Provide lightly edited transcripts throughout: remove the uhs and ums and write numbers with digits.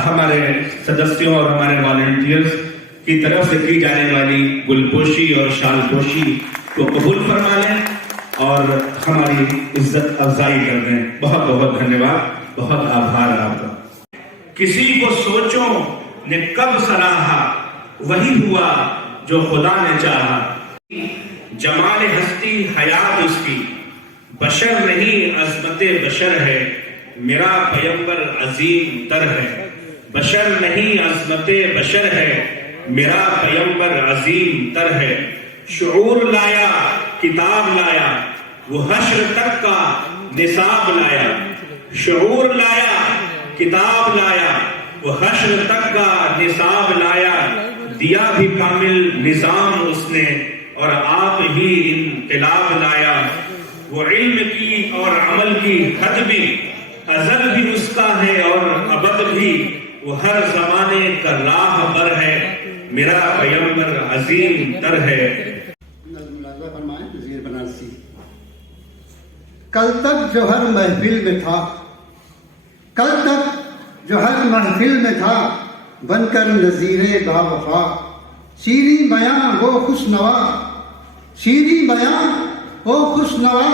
हमारे सदस्यों और हमारे वॉलंटियर्स की तरफ से की जाने वाली गुलपोशी और शालपोशी को कबूल फरमा लें और हमारी इज्जत अफजाई कर दें। बहुत बहुत धन्यवाद, बहुत आभार आपका। किसी को सोचों ने कब सराहा, वही हुआ जो खुदा ने चाहा। जमाल हस्ती हयात उसकी, बशर नहीं अजमते बशर है, मेरा पैगंबर अजीम तर है। बशर नहीं अजमते बशर है, मेरा पैगंबर अजीम तर है। शऊर लाया किताब लाया, वो हश्र तक का निसाब लाया। शऊर लाया किताब लाया, वो हश्र तक का निसाब लाया। दिया भी कामिल निजाम उसने, और आप ही इनकलाब लाया। वो इल्म की और अमल की हद भी अजल भी उसका है और अबद भी, वो हर जमाने का राह बर है, मेरा पैगंबर अजीम तर है। बनारसी। कल तक जो हर महफिल में था, कल तक जो हर महफिल में था, बनकर नजीरे बावफा। शीरी बयां वो खुशनवा, शीरी बयां वो खुशनवा,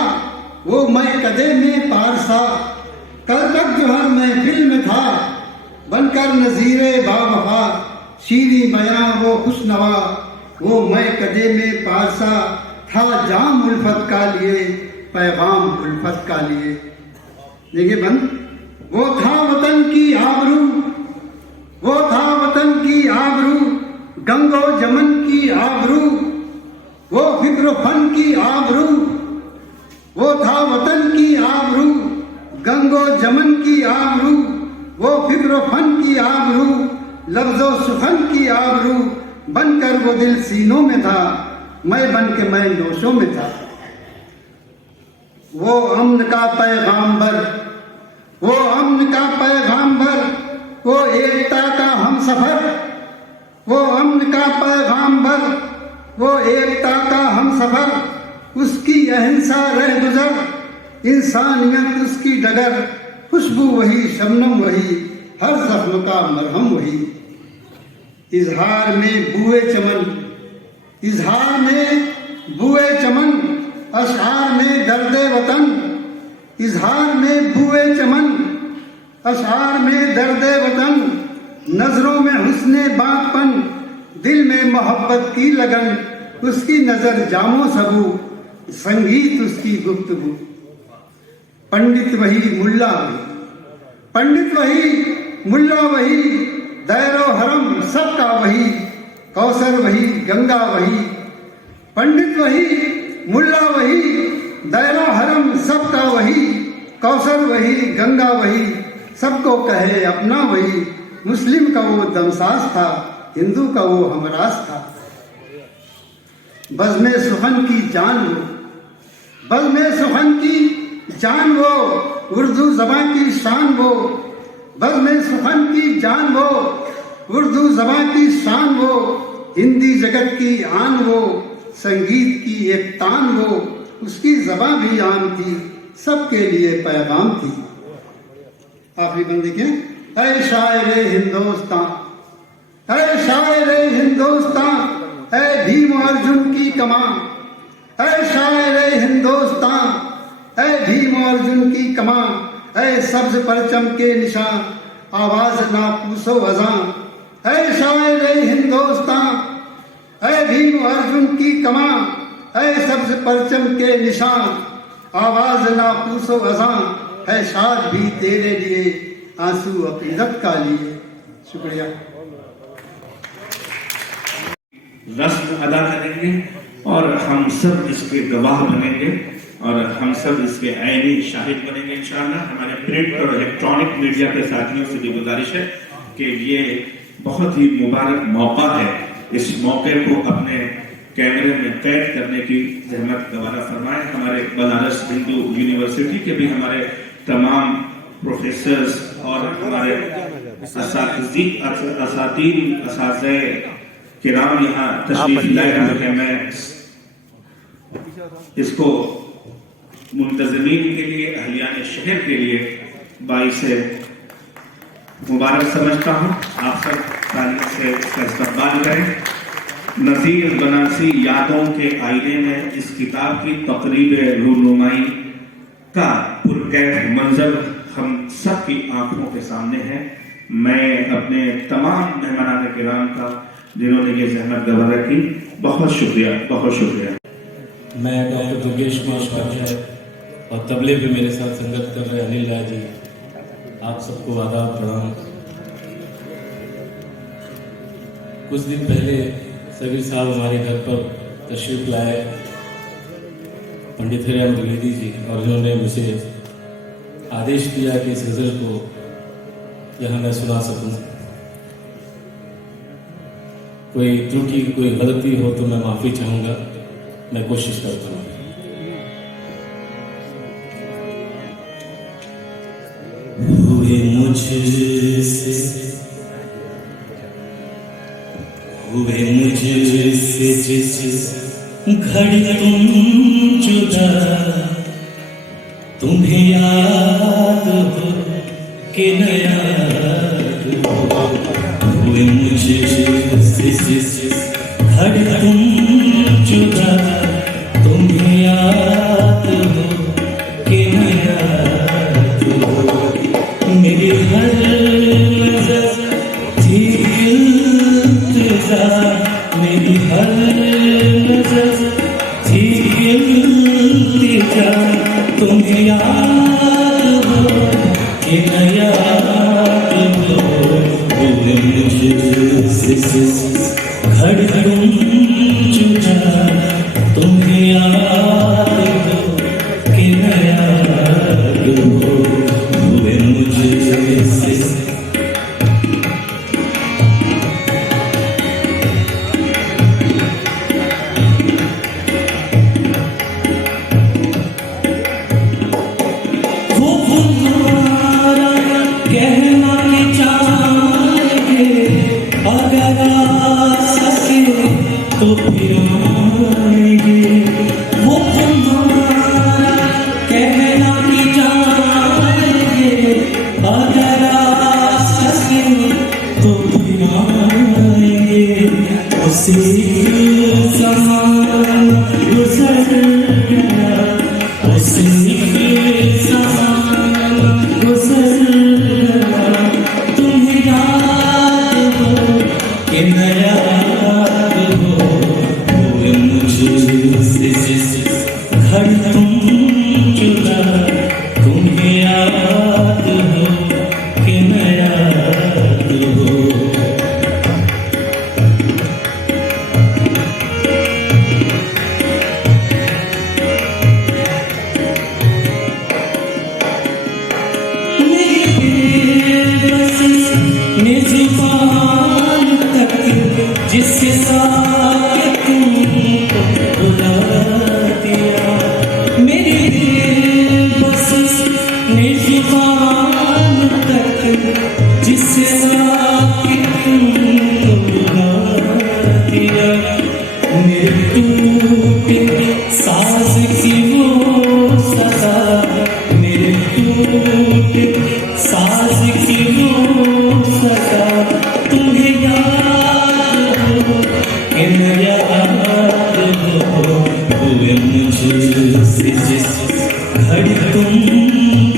वो मैं कदे में पारसा। कल तक जो हर महफिल में था, बनकर नजीरे बावफा। शीरी बयां वो खुशनवा, वो मैं कदे में पारसा। था जाम उल्फत का लिए, पैगाम उल्फत का लिए। देखिए बंद, वो था वतन की आबरू, वो था वतन की आबरू, गंगो जमन की आबरू, वो फिक्र फन की आबरू। वो था वतन की आबरू, गंगो जमन की आबरू, वो फिक्र फन की आबरू, लफ्जो सुखन की आबरू। बनकर वो दिल सीनों में था, मैं बन के मैं नोशों में था। वो अमन का पैगाम्बर, वो अमन का पैगाम्बर, वो एकता का हमसफर। वो अमन का पैगाम्बर, वो एकता का हमसफर। उसकी अहिंसा रह गुजर, इंसानियत उसकी डगर। खुशबू वही, शबनम वही, हर जख्म का मरहम वही। इजहार में बुए चमन, इजहार में बुए चमन, अशआर में दर्दे वतन। इजहार में बुए चमन, अशआर में दर्दे वतन। नजरों में हुस्ने बागपन, दिल में मोहब्बत की लगन। उसकी नजर जामो सबू, संगीत उसकी गुफ्तगू। पंडित वही मुल्ला वही, पंडित वही मुल्ला वही, दैरो हरम सबका वही, कौसर वही गंगा वही। पंडित वही मुल्ला वही, दैरो हरम सबका वही, कौसर वही गंगा वही। सबको कहे अपना वही, मुस्लिम का वो दमसाज था, हिंदू का वो हमराज था। बज़्म सुखन की जान वो, बज़्म सुखन की जान वो, उर्दू ज़बान की शान वो। बज़्म सुखन की जान वो, उर्दू ज़बान की शान वो। हिंदी जगत की आन वो, संगीत की एक तान वो। उसकी ज़बान भी आम थी, सबके लिए पैगाम थी। आखिरी बंद देखिए। ऐ शायर हिंदुस्तान, ऐ शायर हिंदुस्तान, ऐ भीम अर्जुन की कमान। ऐ शायर हिंदुस्तान, ऐ भीम अर्जुन की कमान। ऐ सब्ज परचम के निशान, आवाज ना पूछो अजान। ऐ शायर हिंदुस्तान, ऐ भीम अर्जुन की कमान। ऐ सब्ज परचम के निशान, आवाज ना पूछो अजान। है शाद भी तेरे लिए, आंसू अकीदत का लिए। शुक्रिया। रस्म अदा करेंगे और हम सब इसके गवाह बनेंगे और हम सब इसके ऐनी शाहिद बनेंगे इंशाअल्लाह। हमारे प्रिंट और इलेक्ट्रॉनिक मीडिया के साथियों से भी गुजारिश है कि ये बहुत ही मुबारक मौका है, इस मौके को अपने कैमरे में कैद करने की जहमत गवारा फरमाएं। हमारे बनारस हिंदू यूनिवर्सिटी के भी हमारे तमाम प्रोफेसर्स और हमारे असातिज़े किराम यहाँ तशरीफ लाए हैं। मैं इसको मुंतज़मीन के लिए, अहलियान शहर के लिए बाइस मुबारक समझता हूँ। आप सब तारीफ से इसका इस्तकबाल करें। नज़ीर बनारसी यादों के आईने में इस किताब की तकरीब रूनुमाई का पुरकैफ मंजर हम सब की आंखों के सामने है। मैं अपने तमाम मेहमान किराम का जिन्होंने ये जहमत गवाह की बहुत शुक्रिया, बहुत शुक्रिया। मैं डॉक्टर दुर्गेश कुमार उपाध्याय और तबले पे मेरे साथ संगत कर रहे अनिल राय जी, आप सबको आदाब प्रणाम। कुछ दिन पहले सबीर साहब हमारे घर पर तशरीफ लाए, पंडित हिरान द्विवेदी जी, और उन्होंने मुझे आदेश दिया कि इस गज़ल को यहाँ मैं सुना सकूँ। कोई त्रुटि, कोई गलती हो तो मैं माफ़ी चाहूँगा, मैं कोशिश करता हूँ। हुए मुझसे जिस घड़ी तुम जुदा, तुम्हें याद हो कि न याद हो। हुए मुझसे जिस घड़ी तुम जुदा, तुम्हें याद हो कि न याद हो। मेरी हर नज़र थी इंतज़ार, मेरी हर नज़र थी इंतज़ार, तुम्हें याद हो कि न याद हो। हुए मुझसे घड़ी तुम जुदा, तुम्हें याद हो कि न याद हो। हुए मुझसे कहना कि चाहेंगे, अगर आ सके तो फिर आएंगे। वो तुम्हारा कहना कि चाहेंगे, अगर आ सके तो फिर आएंगे। उसी ज़माना गुज़र गया, उसी ज़माना गुज़र गया, तुम्हें याद हो कि न याद हो। हुए मुझसे जिस घड़ी तुम जुदा, तुम्हें याद हो कि न याद हो। जुबान तक जिसके साथ तुमको बुला दिया, मेरी बस ने जुबान तक जिसके साथ तुमको बुला दिया। मेरे टूटे साज की वो सदा, मेरे टूटे साज की वो सदा, तुम्हें याद हो कि न याद हो। हुए मुझसे जिस घड़ी तुम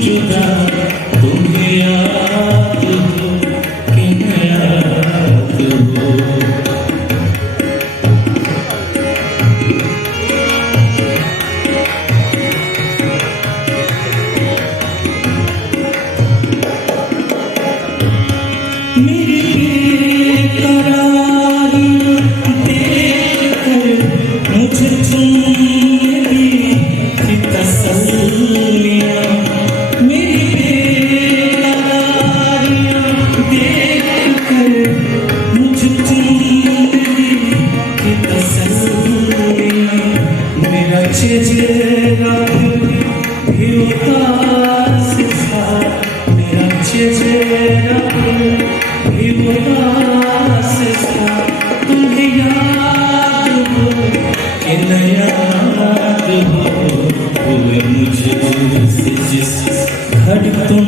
जुदा, तुम्हें याद हो कि न याद हो। मेरी बेकरारियां देखकर मुझे तुमने दी थी तसल्लियां। मेरी बेकरारियां देखकर मुझे तुमने दी थी तसल्लियां। मेरा चेहरा भी उदास था, मेरा चेहरा भी उदास था, तुम्हें याद हो कि न याद हो। हुए मुझसे जिस घड़ी तुम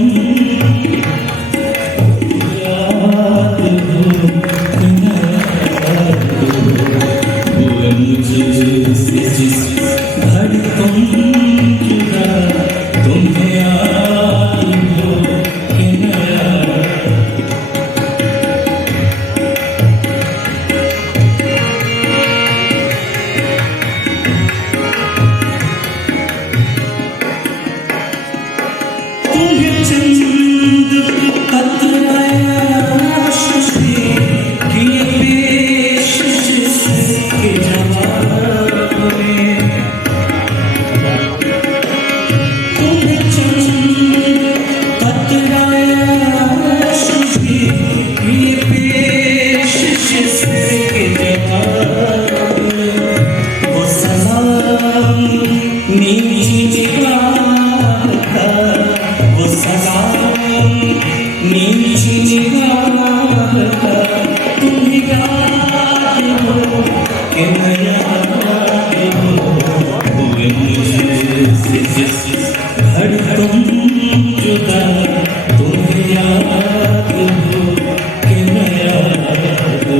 हर तुम जुदा तुम्हें याद हो कि मैं याद हो।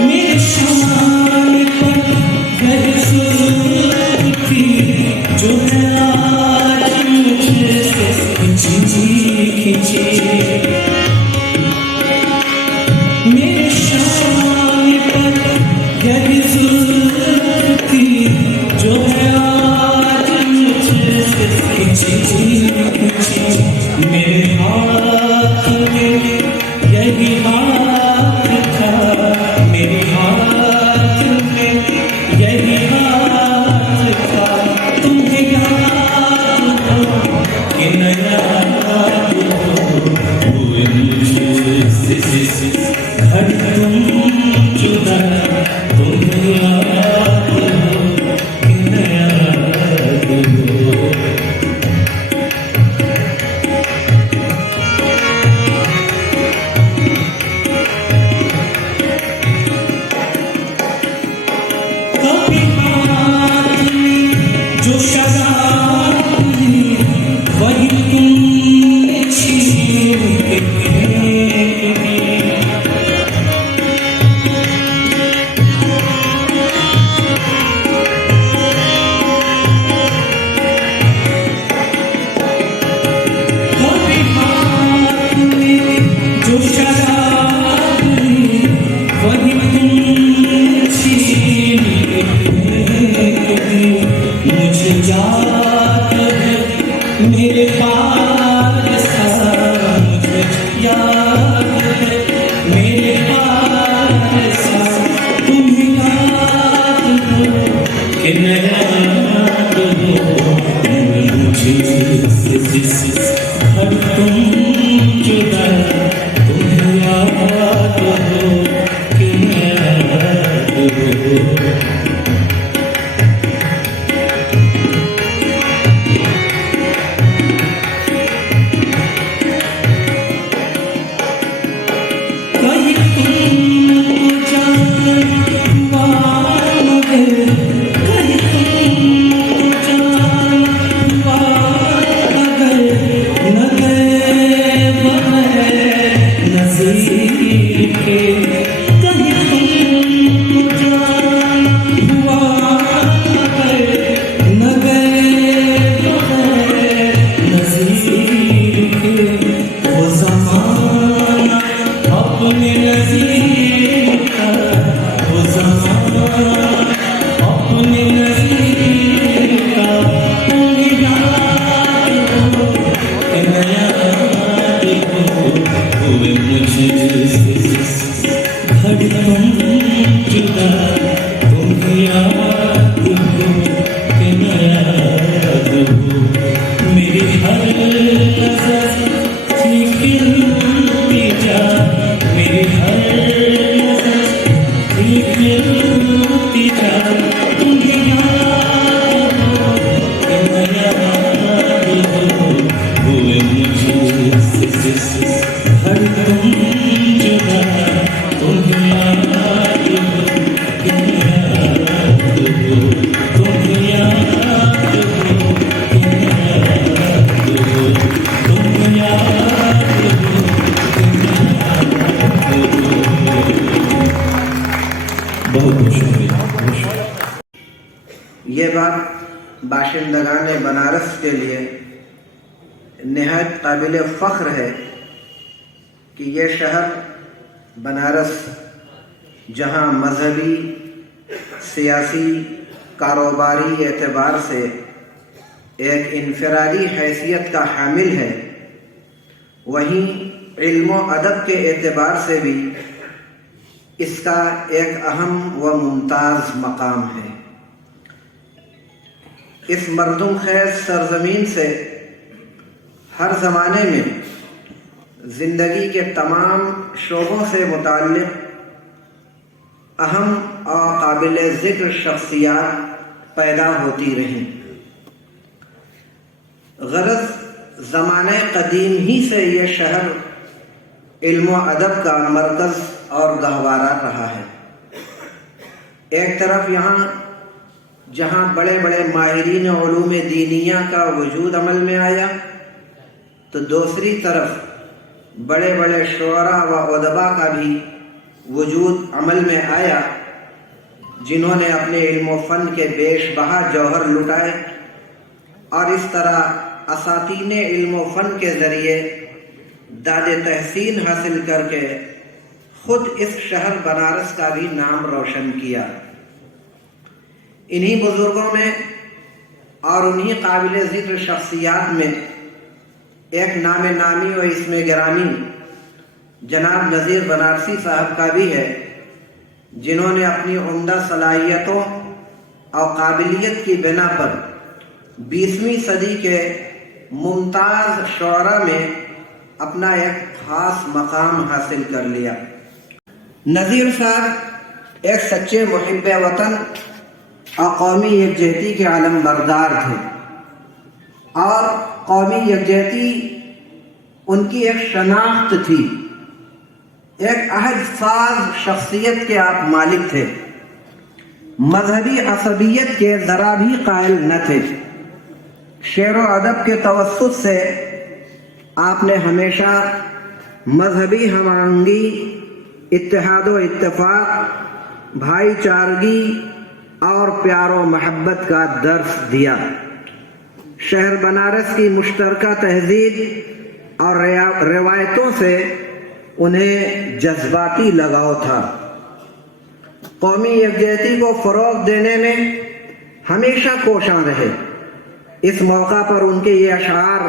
मेरे शान पर यह सुर्खी जो है आज मुझसे खिंची मेरे शान पर यह सुर्खी जो है आज मुझसे खिंची मेरे हाथ में यही हाथ था मेरे हाथ में यही हाथ था तुम्हें याद हो कि न याद हो हुए मुझसे हर तुम जुदा तुम्हें याद हो कि न याद हो। कभी हाथ में जो शराब थी वही तुमने छीन के फेंक दी। कभी हाथ में जो शराब थी वही तुमने छीन मुझे याद है मेरे पास मुझे याद है मेरे पास तुम्हें याद हो कि न याद हो मुझे हर तुम जुदा तुम्हें याद हो कि न याद हो। कहीं तुमको जानवा मगर कहीं तुमको जानवा मगर न गए बगैर नज़ीर के कहीं तुमको जानवा मगर न गए बगैर नज़ीर के वो ज़माना अपने नज़ीर का वो ज़माना अपने नज़ीर का तुम्हें याद हो कि न याद हो हुए मुझसे हर तुम जुदा तुम्हें याद हो कि न याद हो। मेरी हर नज़र थी खिलती जा मेरी हर नज़र थी खिलती जा तुम्हें याद हो कि न याद हो हुए मुझसे हर तुम जुदा तुम्हें याद हो कि न याद हो तुम्हें याद हो कि न याद हो तुम्हें याद हो कि न याद हो। बहुत शुक्रिया बहुत शुक्रिया। ये बात बाशिंदगान बनारस के लिए निहायत काबिल फ़ख्र है कि ये शहर बनारस जहाँ मजहबी सियासी कारोबारी एतबार से एक इनफरादी हैसियत का हामिल है वहीं इल्म व अदब के एतबार से भी इसका एक अहम व मुमताज़ मकाम है। इस मरदुम खैज़ सरज़मीन से हर ज़माने में ज़िंदगी के तमाम शोबों से मुताल्लिक़ अहम और काबिल ज़िक्र शख्सियात पैदा होती रहीं। गरज ज़माने क़दीम ही से ये शहर इल्म व अदब का मरकज़ और गहवारा रहा है। एक तरफ यहाँ जहाँ बड़े बड़े माहिरीन उलूम दीनिया का वजूद अमल में आया, तो दूसरी तरफ बड़े बड़े शुअरा व उदबा का भी वजूद अमल में आया, जिन्होंने अपने इल्म व फ़न के बेशबहा जौहर लुटाए और इस तरह असातीन इल्म व फ़न के ज़रिए दादे तहसीन हासिल करके खुद इस शहर बनारस का भी नाम रोशन किया। इन्हीं बुजुर्गों में और उन्हीं काबिल ज़िक्र शख्सियात में एक नाम नामी व इसमें गिरामी जनाब नज़ीर बनारसी साहब का भी है, जिन्होंने अपनी उम्दा सलाहियतों और काबिलियत की बिना पर 20वीं सदी के मुमताज़ शुअरा में अपना एक ख़ास मकाम हासिल कर लिया। नज़ीर साहब एक सच्चे मुहिब्बे वतन और कौमी यकजहती के आलम बरदार थे और कौमी यकजहती उनकी एक शनाख्त थी। एक अहद साज शख्सियत के आप मालिक थे, मजहबी असबियत के ज़रा भी कायल न थे। शेर व अदब के तवस्सुत से आपने हमेशा मजहबी हमआहंगी, इत्तेहाद व इत्तेफाक, भाईचारगी और प्यार व मोहब्बत का दर्स दिया। शहर बनारस की मुश्तरका तहजीब और रिवायतों से उन्हें जज्बाती लगाव था। कौमी यकजहती को फ़रोग़ देने में हमेशा कोशां रहे। इस मौका पर उनके ये अशार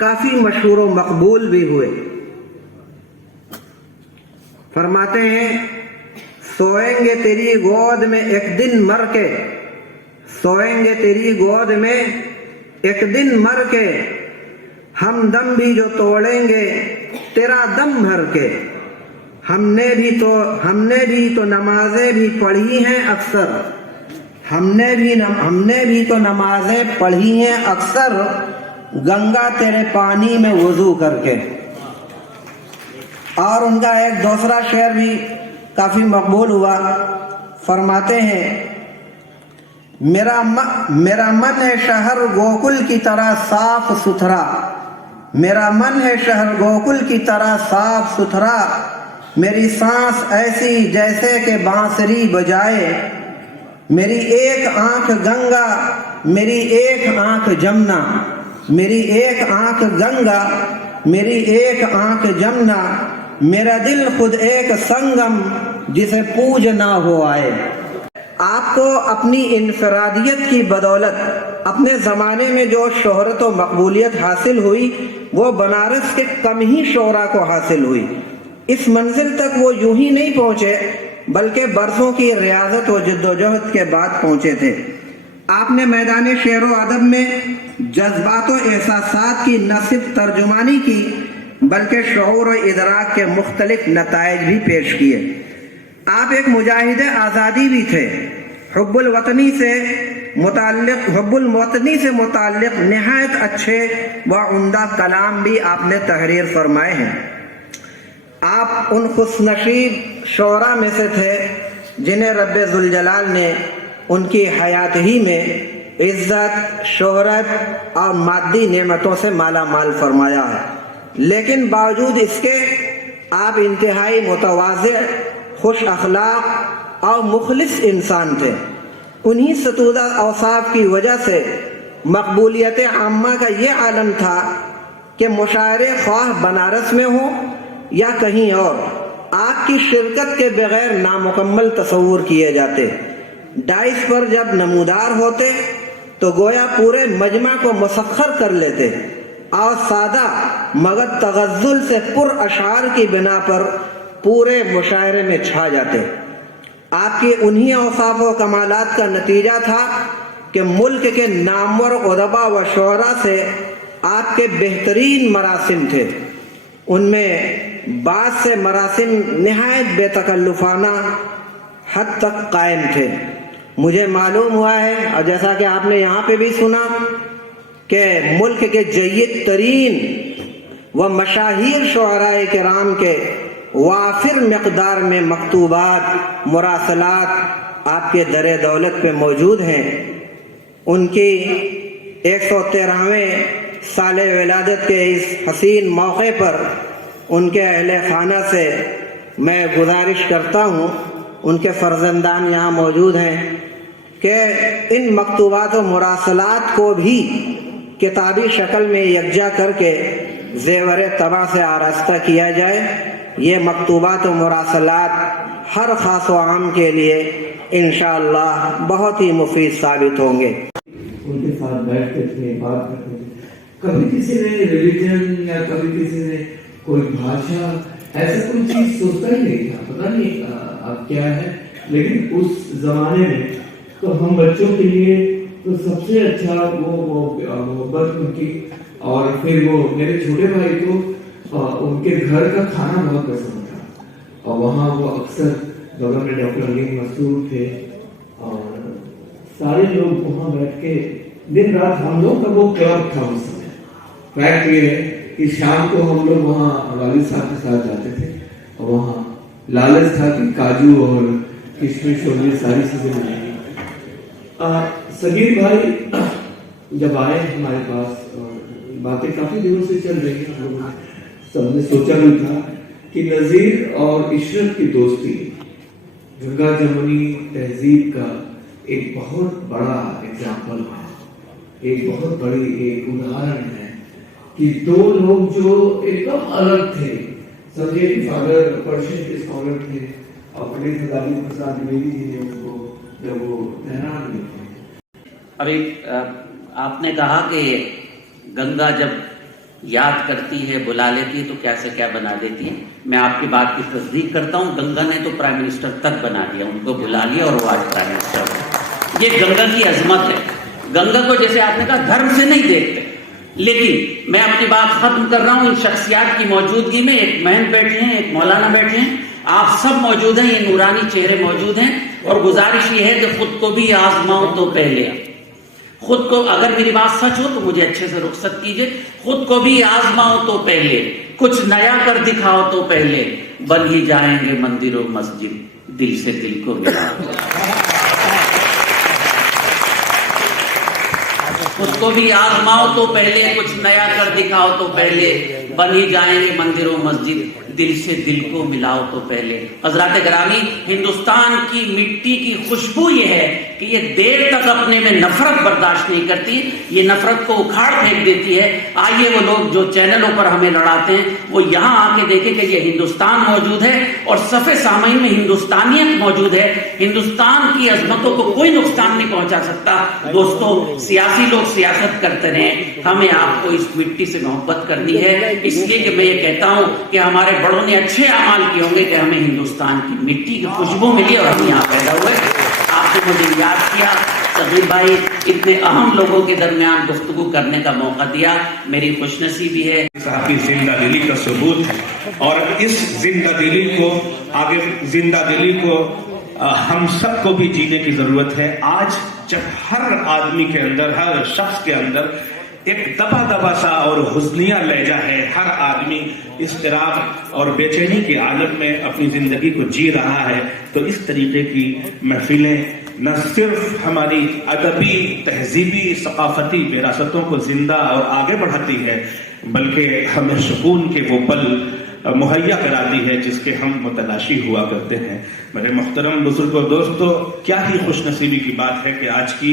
काफ़ी मशहूर व मकबूल भी हुए। फरमाते हैं, सोएंगे तेरी गोद में एक दिन मर के, सोएंगे तेरी गोद में एक दिन मर के, हम दम भी जो तोड़ेंगे तेरा दम भर के। हमने भी तो नमाजें भी पढ़ी हैं अक्सर, हमने भी तो नमाजें पढ़ी हैं अक्सर, गंगा तेरे पानी में वुज़ू करके। और उनका एक दूसरा शेर भी काफ़ी मकबूल हुआ। फरमाते हैं, मेरा मन है शहर गोकुल की तरह साफ सुथरा, मेरा मन है शहर गोकुल की तरह साफ सुथरा, मेरी सांस ऐसी जैसे कि बांसुरी बजाए, मेरी एक आंख गंगा, मेरी एक आंख जमुना, मेरी एक आंख गंगा, मेरी एक आंख जमुना, मेरा दिल खुद एक संगम जिसे पूज ना हो आए। आपको अपनी इनफरादियत की बदौलत अपने ज़माने में जो शोहरत व मकबूलियत हासिल हुई, वो बनारस के कम ही शोरा को हासिल हुई। इस मंजिल तक वो यूं ही नहीं पहुँचे, बल्कि बरसों की रियाजत व जद्दोजहद के बाद पहुँचे थे। आपने मैदान शेर व अदब में जज्बात व एहसासात की न सिर्फ तर्जुमानी की, बल्कि शऊर व इदराक के मुख्तलिफ नताइज भी पेश किए। आप एक मुजाहिद आज़ादी भी थे। हुब्बुल वतनी से मुताल्लिक़ निहायत अच्छे व उम्दा कलाम भी आपने तहरीर फरमाए हैं। आप उन खुशनसीब शोरा में से थे जिन्हें रब्बे ज़ुल जलाल ने उनकी हयात ही में इज़्ज़त, शोहरत और मादी नेमतों से माला माल फरमाया है। लेकिन बावजूद इसके आप इंतहाई मुतवाज़े, खुश अखलाक और मुखलिस इंसान थे। उन्हीं सतूदा औसाफ की वजह से मकबूलियत आम्मा का ये आलम था कि मुशायरे ख्वाह बनारस में हो या कहीं और, आपकी शिरकत के बगैर नामुकम्मल तस्वुर किए जाते। डाइस पर जब नमूदार होते तो गोया पूरे मजमा को मुसख्खर कर लेते और सादा मगर तगज़्ज़ुल से पुर अशार की बिना पर पूरे मुशायरे में छा जाते। आपके उन्हीं औसाफ व कमालात का नतीजा था कि मुल्क के नामवर उदबा व शोरा से आपके बेहतरीन मरासिम थे। उनमें बाद से मरासिम निहायत बेतकल्लुफ़ाना हद तक कायम थे। मुझे मालूम हुआ है, और जैसा कि आपने यहाँ पे भी सुना, कि मुल्क के जय्यद तरीन व मशाहीर शुअराए किराम के वाफिर मकदार में मकतूबात मुरासलात आपके दर दौलत पे मौजूद हैं। उनकी 113वें साल विलादत के इस हसीन मौके पर उनके अहले खाना से मैं गुजारिश करता हूँ, उनके फर्जंदान यहाँ मौजूद हैं, कि इन मकतूबात और मुरासलात को भी किताबी शक्ल में यकजा करके ज़ेवर तबा से आरास्ता किया जाए। ये मकतूबात और मुरासलात हर ख़ास व आम के लिए इंशाअल्लाह बहुत ही मुफीद साबित होंगे। उनके साथ बैठते थे, बात करते थे। कभी किसी ने रिलीजन या कभी किसी ने कोई भाषा ऐसा कोई चीज सोचता ही नहीं था, पता नहीं अब क्या है। लेकिन उस जमाने में तो हम बच्चों के लिए तो सबसे अच्छा वो मोहब्बत उनकी, और फिर वो मेरे छोटे भाई को उनके घर का खाना बहुत पसंद था। और वहाँ वो अक्सर बगल में डॉक्टर अलीम मसूद थे और सारे लोग वहाँ बैठ के दिन रात, हम लोग का वो क्लब था उस समय। फैक्ट ये है कि शाम को हम लोग वहाँ वालिद साहब के साथ जाते थे और वहाँ लालच था कि काजू और किशमिश और ये सारी चीजें मिलेंगी। सगीर भाई जब आए हमारे पास, बातें काफी दिनों से चल रही हैं, हम लोगों ने सबने सोचा भी था कि नजीर और इशरत की दोस्ती गंगा जमुनी तहजीब का एक बहुत बड़ा एग्जाम्पल है, एक बहुत बड़ी एक उदाहरण है कि दो लोग जो एकदम अलग थे। समझिए कि फादर पर्शियन के स्कॉलर थे, अपने दादी प्रसाद द्विवेदी जी ने उनको जब वो तेहरान में थे। अभी आपने कहा कि गंगा जब याद करती है, बुला लेती है तो क्या से क्या बना देती है। मैं आपकी बात की तस्दीक करता हूँ। गंगा ने तो प्राइम मिनिस्टर तक बना दिया, उनको बुला लिया और वो आज प्राइम मिनिस्टर। ये गंगा की अजमत है। गंगा को जैसे आपने कहा धर्म से नहीं देखते, लेकिन मैं अपनी बात खत्म कर रहा हूं इन शख्सियात की मौजूदगी में। एक महंत बैठे हैं, एक मौलाना बैठे हैं, आप सब मौजूद हैं, ये नूरानी चेहरे मौजूद हैं। और गुजारिश ये है कि खुद को भी आजमाओ तो पहले, खुद को, अगर मेरी बात सच हो तो मुझे अच्छे से रुखसत कीजिए, खुद को भी आजमाओ तो पहले, कुछ नया कर दिखाओ तो पहले, बन ही जाएंगे मंदिर और मस्जिद, दिल से दिल को मिलाओ। खुद को भी आजमाओ तो पहले, कुछ नया कर दिखाओ तो पहले, बन ही जाएंगे मंदिर और मस्जिद, दिल से दिल को मिलाओ तो पहले। हजरात गिरामी, हिंदुस्तान की मिट्टी की खुशबू ये है कि ये देर तक अपने में नफरत बर्दाश्त नहीं करती, ये नफरत को उखाड़ फेंक देती है। आइए वो लोग जो चैनलों पर हमें लड़ाते हैं वो यहाँ आके देखें कि ये हिंदुस्तान मौजूद है और सफ़े सामईन में हिंदुस्तानियत मौजूद है। हिंदुस्तान की अजमतों को कोई नुकसान नहीं पहुंचा सकता। दोस्तों, सियासी लोग सियासत करते रहे, हमें आपको इस मिट्टी से मोहब्बत करनी है। इसलिए कि मैं ये कहता हूं कि हमारे बड़ों ने अच्छे अमाल किए होंगे कि हमें हिंदुस्तान की मिट्टी की खुशबू मिली और हम यहाँ पैदा हुए। आपने मुझे याद किया, सगीर भाई, इतने अहम लोगों के दरमियान गुफ्तगू करने का मौका दिया, मेरी खुशनसीबी है। आपकी जिंदा दिली का सबूत है और इस जिंदा दिली को आगे, जिंदा दिली को हम सबको भी जीने की जरूरत है। आज जब हर आदमी के अंदर, हर शख्स के अंदर एक दबा दबा सा और हुस्निया लहजा है, हर आदमी इस्तिराब और बेचैनी के आलम में अपनी जिंदगी को जी रहा है, तो इस तरीके की महफिलें न सिर्फ हमारी अदबी, तहजीबी, सकाफती विरासतों को जिंदा और आगे बढ़ाती है, बल्कि हमें सुकून के वो पल मुहैया कराती है जिसके हम मुतलाशी हुआ करते हैं। मेरे मोहतरम बुजुर्गों, दोस्तों, क्या ही खुशनसीबी की बात है कि आज की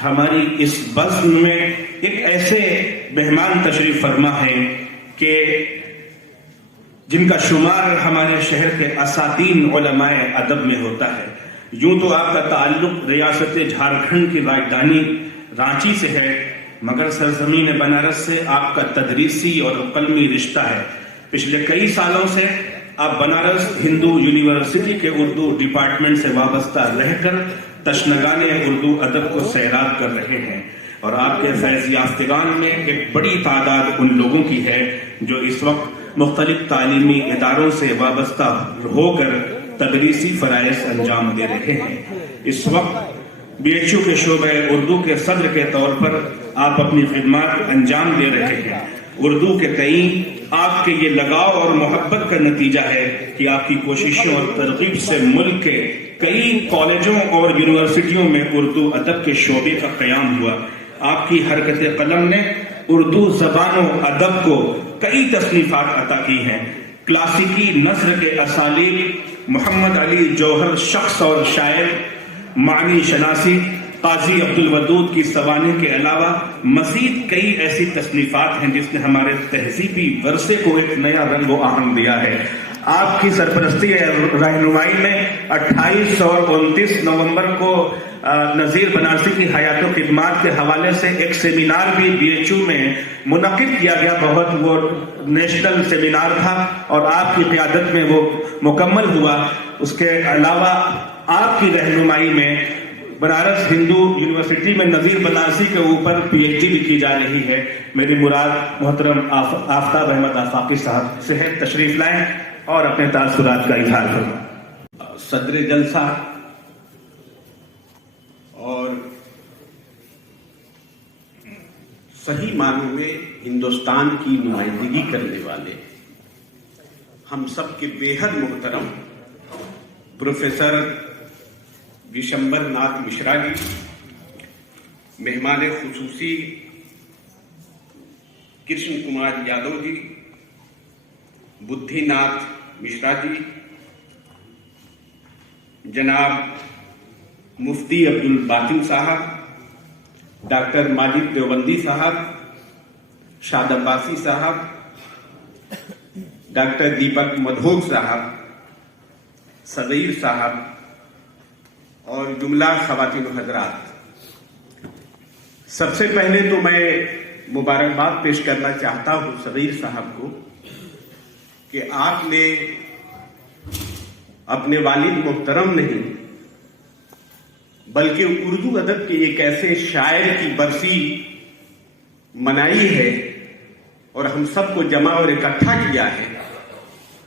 हमारी इस बज़्म में एक ऐसे मेहमान तशरीफ फरमा है कि जिनका शुमार हमारे शहर के असातीन उलमाए अदब में होता है। यूं तो आपका ताल्लुक रियासत झारखंड की राजधानी रांची से है, मगर सरजमीन बनारस से आपका तदरीसी और कलमी रिश्ता है। पिछले कई सालों से आप बनारस हिंदू यूनिवर्सिटी के उर्दू डिपार्टमेंट से वाबस्ता रहकर तशनगाने उर्दू अदब को सैराब कर रहे हैं और आपके फैज़ याफ्तगान में एक बड़ी तादाद उन लोगों की है जो इस वक्त मुख्तलिफ तालीमी इदारों से वाबस्ता होकर तदरीसी फराइज़ अंजाम दे रहे हैं। इस वक्त BHU के शोबे उर्दू के सदर के तौर पर आप अपनी खिदमत अंजाम दे रहे हैं। उर्दू के कई आपके ये लगाव और मोहब्बत का नतीजा है कि आपकी कोशिशों और तरकीब से मुल्क के कई कॉलेजों और यूनिवर्सिटियों में उर्दू अदब के शोबे का क़याम हुआ। आपकी हरकत कलम ने उर्दू ज़बान और अदब को कई तसनीफात अता की हैं। क्लासिकी नस्र के असालीब मोहम्मद अली जौहर शख्स और शायर, मानी शनासी काजी अब्दुल वदूद की सवानी के अलावा मजीद कई ऐसी तसनीफात हैं जिसने हमारे तहजीबी वर्से को एक नया रंग व आहंग दिया है। आपकी सरपरस्ती रहनुमाई में 28 और 29 नवंबर को नज़ीर बनारसी की हयात खिदमात के हवाले से एक सेमिनार भी BHU में मुनक़िद किया गया। बहुत वो नेशनल सेमिनार था और आपकी क़यादत में वो मुकम्मल हुआ। उसके अलावा आपकी रहनुमाई में बनारस हिंदू यूनिवर्सिटी में नज़ीर बनारसी के ऊपर PhD भी की जा रही है। मेरी मुराद मोहतरम आफ्ताब अहमद आफाकी साहब से है, तशरीफ लाएं और अपने तासुरात का इजहार करें। सदर जलसा और सही मानों में हिंदुस्तान की नुमाइंदगी करने वाले हम सब के बेहद मोहतरम प्रोफेसर विशंबर नाथ मिश्रा जी, मेहमान खुसूसी कृष्ण कुमार यादव जी, बुद्धिनाथ मिश्रा जी, जनाब मुफ्ती अब्दुल बातिन साहब, डॉक्टर माजिद देवबंदी साहब, शाद अब्बासी साहब, डॉक्टर दीपक मधोक साहब, सदीर साहब और जुमला ख़वातीन हज़रात, सबसे पहले तो मैं मुबारकबाद पेश करना चाहता हूं सदीर साहब को कि आपने अपने वालिद मोहतरम नहीं बल्कि उर्दू अदब के एक ऐसे शायर की बरसी मनाई है और हम सबको जमा और इकट्ठा किया है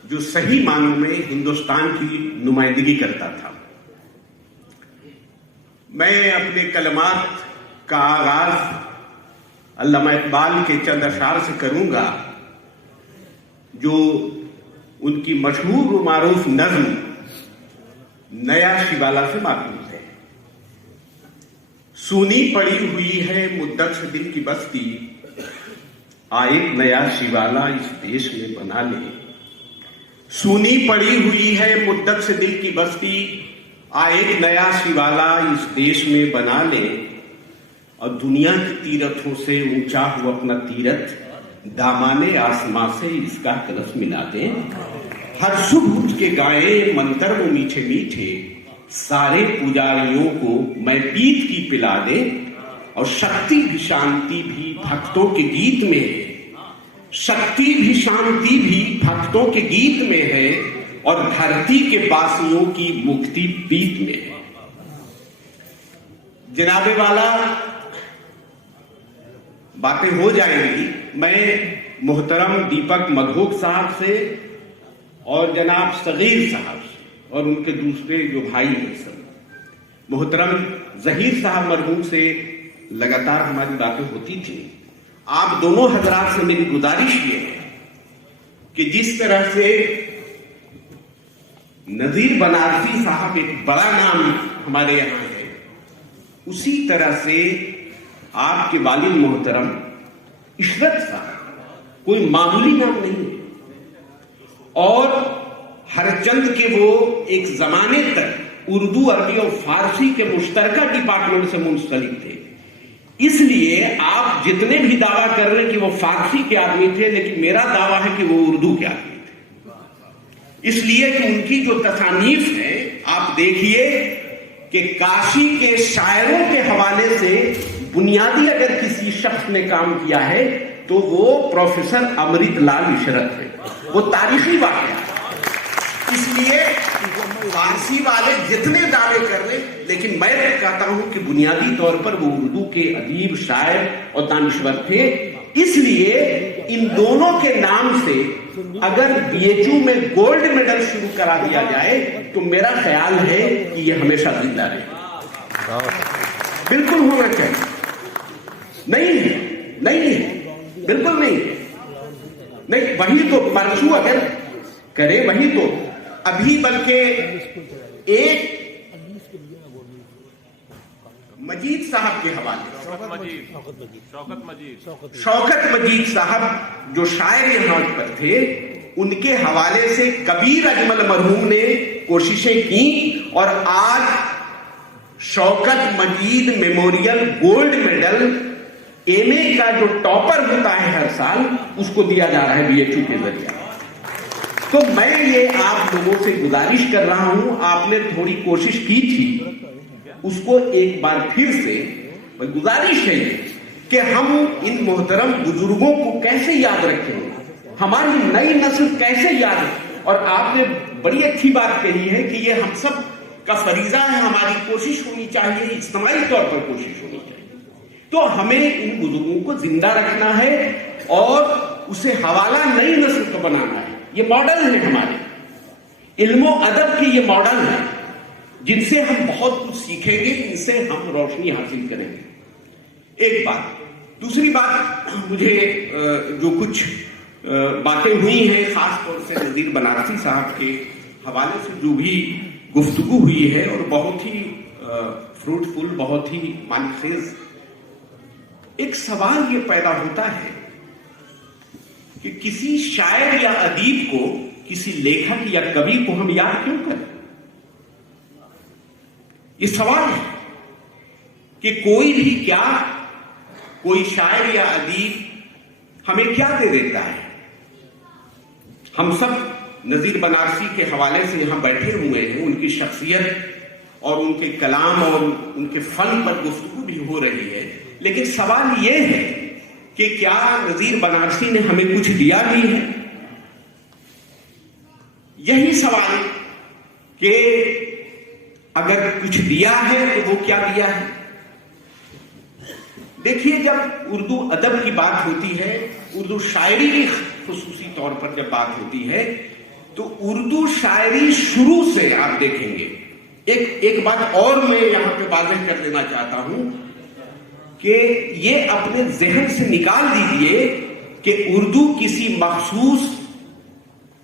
जो सही मानों में हिंदुस्तान की नुमाइंदगी करता था। मैं अपने कलमात का आगाज अल्लामा इकबाल के चंद अशार से करूंगा जो उनकी मशहूर व मारूफ नज़्म नया शिवाला से मालूम है। सूनी पड़ी हुई है मुद्दत से दिल की बस्ती, आए नया शिवाला इस देश में बना ले। सूनी पड़ी हुई है मुद्दत से दिल की बस्ती, आए नया शिवाला इस देश में बना ले। और दुनिया की तीरथों से ऊंचा हो अपना तीरथ, दामाने आसमां से इसका कलश मिला दे। हर सुबह उठ के गाए मंत्र वो मीठे मीठे, सारे पुजारियों को मैं पीत की पिला दे। और शक्ति भी शांति भी भक्तों के गीत में है, शक्ति भी शांति भी भक्तों के गीत में है, और धरती के बासियों की मुक्ति पीत में है। जनाबे वाला बातें हो जाएंगी। मैं मोहतरम दीपक मधोक साहब से और जनाब सगीर साहब से और उनके दूसरे जो भाई हैं सब, मोहतरम जहीर साहब मरहूम से लगातार हमारी बातें होती थी। आप दोनों हजरात से मेरी गुजारिश ये है कि जिस तरह से नज़ीर बनारसी साहब एक बड़ा नाम हमारे यहाँ है, उसी तरह से आपके वालिद मोहतरम इशरत साहब कोई मामूली नाम नहीं है। और हरचंद के वो एक जमाने तक उर्दू अरबी और फारसी के मुश्तरका डिपार्टमेंट से मुंसलिक थे। इसलिए आप जितने भी दावा कर रहे हैं कि वो फारसी के आदमी थे, लेकिन मेरा दावा है कि वो उर्दू के आदमी थे। इसलिए कि उनकी जो तसानीफ है, आप देखिए कि काशी के शायरों के हवाले से बुनियादी अगर किसी शख्स ने काम किया है तो वो प्रोफेसर अमृतलाल इशरत है। वो तारीखी वाक़या है। इसलिए फारसी वाले जितने दावे कर ले, लेकिन मैं कहता हूं कि बुनियादी तौर पर वो उर्दू के अदीब, शायर और दानिश्वर थे। इसलिए इन दोनों के नाम से अगर BHU में गोल्ड मेडल शुरू करा दिया जाए तो मेरा ख्याल है कि ये हमेशा जिंदा रहे। बिल्कुल होना चाहिए। नहीं है, नहीं है, बिल्कुल नहीं है। नहीं, वही तो परसों अगर करे वही तो अभी, बल्कि एक मजीद साहब के हवाले, शौकत मजीद साहब जो शायर यहाँ पर थे, उनके हवाले से कबीर अजमल मरहूम ने कोशिशें की और आज शौकत मजीद मेमोरियल गोल्ड मेडल एमए का जो टॉपर होता है हर साल, उसको दिया जा रहा है बीएचयू के जरिए। तो मैं ये आप लोगों से गुजारिश कर रहा हूं, आपने थोड़ी कोशिश की थी, उसको एक बार फिर से गुजारिश है कि हम इन मोहतरम बुजुर्गों को कैसे याद रखेंगे, हमारी नई नस्ल कैसे याद रखे। और आपने बड़ी अच्छी बात कही है कि ये हम सब का फरीजा है, हमारी कोशिश होनी चाहिए, इज्तिमाई तौर पर कोशिश होनी चाहिए। तो हमें इन बुजुर्गों को जिंदा रखना है और उसे हवाला नई नस्ल को बनाना है। ये मॉडल है हमारे इल्मो अदब के, ये मॉडल है जिनसे हम बहुत कुछ सीखेंगे, इनसे हम रोशनी हासिल करेंगे। एक बात। दूसरी बात, मुझे जो कुछ बातें हुई हैं, खास तौर से नजीर बनारसी साहब के हवाले से जो भी गुफ्तगू हुई है, और बहुत ही फ्रूटफुल, बहुत ही मानखेज, एक सवाल ये पैदा होता है कि किसी शायर या अदीब को, किसी लेखक या कवि को हम याद क्यों करें? ये सवाल है कि कोई भी क्या, कोई शायर या अदीब हमें क्या दे देता है। हम सब नजीर बनारसी के हवाले से यहां बैठे हुए हैं, उनकी शख्सियत और उनके कलाम और उनके फन पर गुफ्तगू भी हो रही है, लेकिन सवाल यह है कि क्या नजीर बनारसी ने हमें कुछ दिया भी है? यही सवाल कि अगर कुछ दिया है तो वो क्या दिया है? देखिए, जब उर्दू अदब की बात होती है, उर्दू शायरी की खुसूसी तौर पर जब बात होती है, तो उर्दू शायरी शुरू से आप देखेंगे। एक बात और मैं यहां पे वाज़ेह कर देना चाहता हूं कि ये अपने जहन से निकाल दीजिए कि उर्दू किसी मखसूस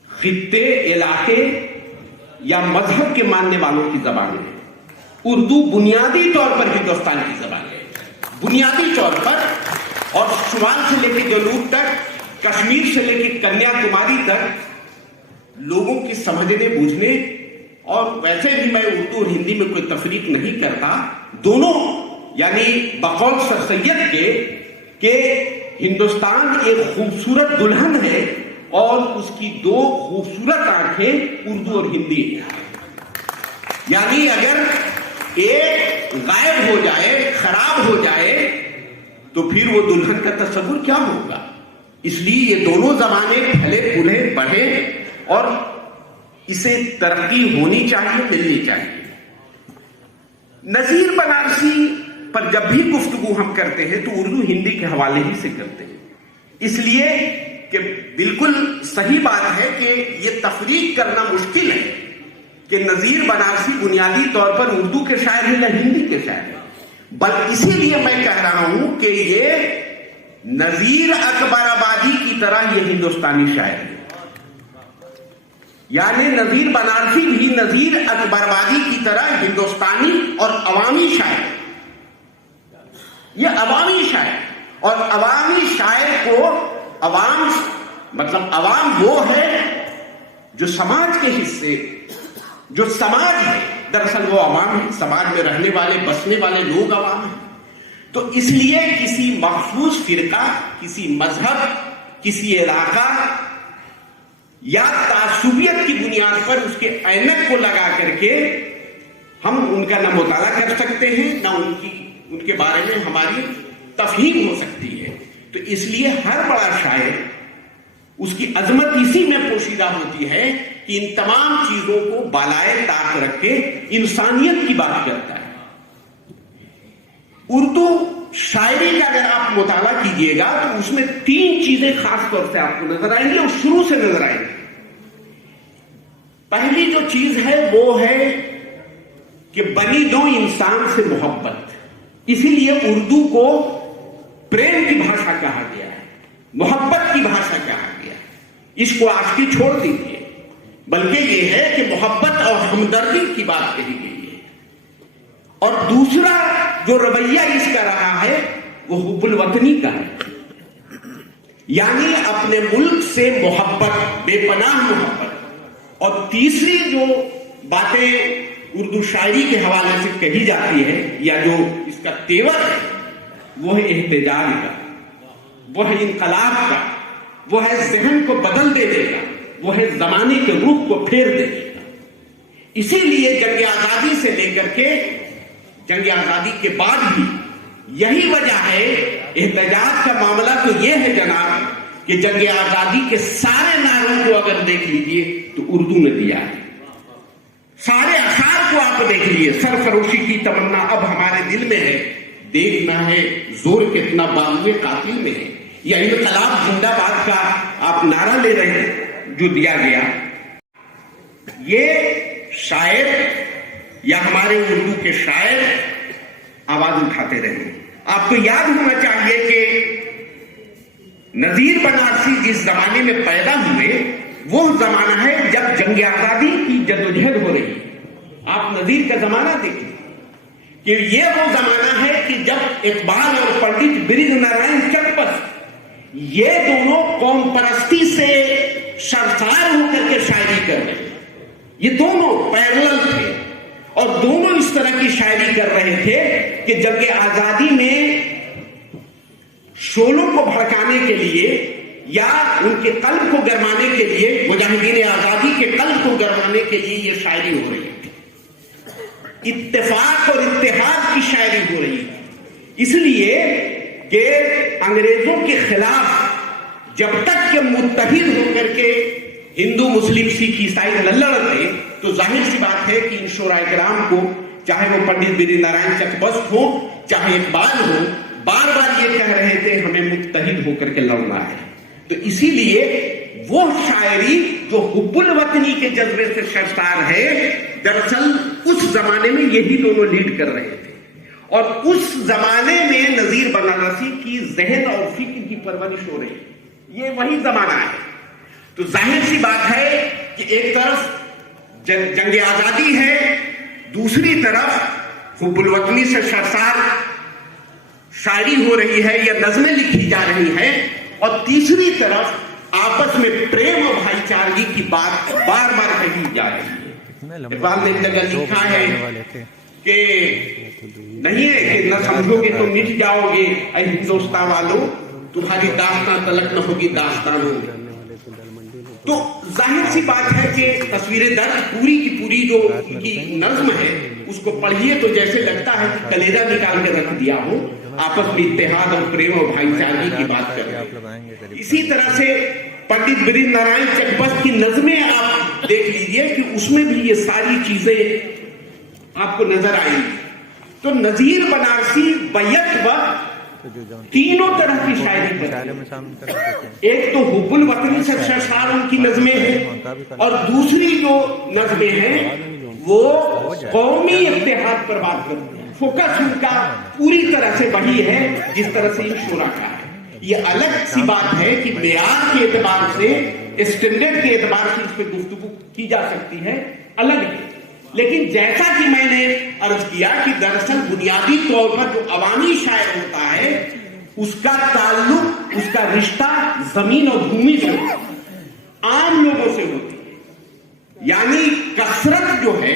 खित्ते, इलाके या मजहब के मानने वालों की जबान है। उर्दू बुनियादी तौर पर हिंदुस्तान की जबान है, बुनियादी तौर पर, और शुमाल से लेकर जनूब तक, कश्मीर से लेकर कन्याकुमारी तक लोगों के समझने बूझने, और वैसे भी मैं उर्दू और हिंदी में कोई तफरीक नहीं करता, दोनों यानी बकौल सर सैयद के हिंदुस्तान एक खूबसूरत दुल्हन है और उसकी दो खूबसूरत आंखें उर्दू और हिंदी है। यानी अगर एक गायब हो जाए, खराब हो जाए, तो फिर वो दुल्हन का तस्वुर क्या होगा? इसलिए ये दोनों जमाने फले फूले बढ़े और इसे तरक्की होनी चाहिए, मिलनी चाहिए। नजीर बनारसी पर जब भी गुफ्तगू हम करते हैं तो उर्दू हिंदी के हवाले ही से करते हैं, इसलिए कि बिल्कुल सही बात है कि ये तफरीक करना मुश्किल है कि नजीर बनारसी बुनियादी तौर पर उर्दू के शायर हैं या हिंदी के शायर हैं। बल्कि इसीलिए मैं कह रहा हूं कि ये नजीर अकबराबादी की तरह ये हिंदुस्तानी शायर है, यानी नजीर बनारसी भी नजीर अकबराबादी की तरह हिंदुस्तानी और अवामी शायर। ये अवामी शायर, और अवामी शायर को अवाम मतलब अवाम वो है जो समाज के हिस्से, जो समाज है, दरअसल वो अवाम है, समाज में रहने वाले बसने वाले लोग अवाम हैं। तो इसलिए किसी मखसूस फिरका, किसी मजहब, किसी इलाका या तासुबियत की बुनियाद पर उसके ऐनक को लगा करके हम उनका ना मुताला कर सकते हैं, ना उनके बारे में हमारी तफहीम हो सकती है। तो इसलिए हर बड़ा शायर, उसकी अजमत इसी में पोशीदा होती है कि इन तमाम चीजों को बालाए ताक रख के इंसानियत की बात करता है। उर्दू शायरी का अगर आप मुताला कीजिएगा तो उसमें तीन चीजें खास तौर से आपको नजर आएंगी और शुरू से नजर आएंगी। पहली जो चीज है वो है कि बनी दो इंसान से मोहब्बत, इसीलिए उर्दू को प्रेम की भाषा कहा गया है, मोहब्बत की भाषा कहा गया है। इसको आशिकी छोड़ दीजिए, बल्कि ये है कि मोहब्बत और हमदर्दी की बात कही गई है। और दूसरा जो रवैया इसका रहा है वो हुब्बुल वतनी का है, यानी अपने मुल्क से मोहब्बत, बेपनाह मोहब्बत। और तीसरी जो बातें उर्दू शायरी के हवाले से कही जाती है या जो इसका तेवर है वो है एहतजाज का, वो है इनकलाब का, वो है जहन को बदल देने का, वो है जमाने के रुख को फेर देने का। इसीलिए जंग आजादी से लेकर के जंग आजादी के बाद भी यही वजह है। एहतजाज का मामला तो यह है जनाब कि जंग आजादी के सारे नारों को अगर देख लीजिए तो उर्दू ने दिया है। सारे अशार को आप देख लीजिए, सरफरोशी की तमन्ना अब हमारे दिल में है, देखना है जोर कितना बाजुए कातिल में है, या इनकलाब जिंदाबाद का आप नारा ले रहे हैं जो दिया गया। ये शायर या हमारे उर्दू के शायर आवाज उठाते रहे। आपको याद होना चाहिए कि नजीर बनारसी जिस जमाने में पैदा हुए वो जमाना है जब जंग आजादी की जद्दोजहद हो रही। आप नजीर का जमाना देखिए कि ये वो जमाना है कि जब इकबाल और पंडित बृज नारायण चकबस ये दोनों कौम परस्ती से सरसार होकर के शायरी कर रहे हैं। ये दोनों पैरेलल थे और दोनों इस तरह की शायरी कर रहे थे कि जंग आजादी में शोलों को भड़काने के लिए या उनके कल्ब को गरमाने के लिए, मुजाहिदीन आजादी के कल्ब को गरमाने के लिए ये शायरी हो रही थी। इत्तेफाक और इत्तेहाद की शायरी हो रही थी, इसलिए कि अंग्रेजों के खिलाफ जब तक के मुत्तहिद होकर के हिंदू मुस्लिम सिख ईसाई न लड़ते तो जाहिर सी बात है कि इन शोराए किराम को, चाहे वो पंडित बृज नारायण चकबस्त हो चाहे इकबाल हो, बार बार ये कह रहे थे हमें मुत्तहिद होकर के लड़ना है। तो इसीलिए वो शायरी जो हुब्बुल वतनी के जज्बे से सरसार है, दरअसल उस जमाने में यही दोनों लीड कर रहे थे। और उस जमाने में नजीर बनारसी की जहन और फिक्र की परवरिश हो रही, ये वही जमाना है। तो जाहिर सी बात है कि एक तरफ जंग आजादी है, दूसरी तरफ हुब्बुल वतनी से सरसार शायरी हो रही है या नज़में लिखी जा रही है, और तीसरी तरफ आपस में प्रेम और भाईचारगी की बात बार बार कही जा रही है। इकबाल ने एक जगह लिखा है कि नहीं है कि न समझोगे तो मिट जाओगे ऐ हिंदुस्तान वालों, तुम्हारी दास्तां तलक न होगी दास्तानों। तो जाहिर सी बात है कि तस्वीरें दर्द पूरी की पूरी जो उनकी नज्म है उसको पढ़िए तो जैसे लगता है कि कलेजा निकाल के रख दिया हो, आपस में इत्तेहाद और प्रेम और भाईचारगी की बात कर रहे हैं। इसी तरह से पंडित बृज नारायण चकबस्त की नज़में आप देख लीजिए कि उसमें भी ये सारी चीजें आपको नजर आएंगी। तो नजीर बनारसी बैत वक्त तीनों तरह की शायरी करते, एक तो हुब्बुल वतनी से सरसार उनकी नज़में हैं और दूसरी जो नज़में हैं वो कौमी इत्तेहाद पर बात करती है। फोकस उनका पूरी तरह से वही है जिस तरह से इन शोरा का है। ये अलग सी बात है कि मेयार के एतबार से, स्टैंडर्ड के एतबार से इस पर गुफ्तगू की जा सकती है, अलग है। लेकिन जैसा कि मैंने अर्ज किया कि दरअसल बुनियादी तौर पर जो अवामी शायर होता है उसका ताल्लुक, उसका रिश्ता जमीन और भूमि से होता है, आम लोगों से होती है। यानी कसरत जो है,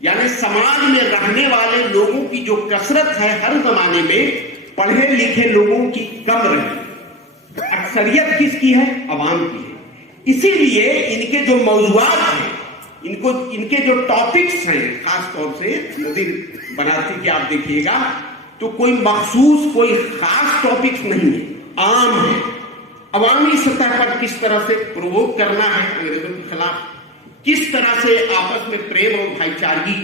यानी समाज में रहने वाले लोगों की जो कसरत है हर जमाने में पढ़े लिखे लोगों की कम रही, अक्सरियत किसकी है? अवाम की है। इसीलिए इनके जो मौजूआत हैं, इनके जो टॉपिक्स हैं, खास तौर से नजीर बनारसी के आप देखिएगा तो कोई मखसूस, कोई खास टॉपिक्स नहीं है, आम है। अवामी सतह पर किस तरह से प्रोवोक करना है अंग्रेजों के खिलाफ, किस तरह से आपस में प्रेम और भाईचारगी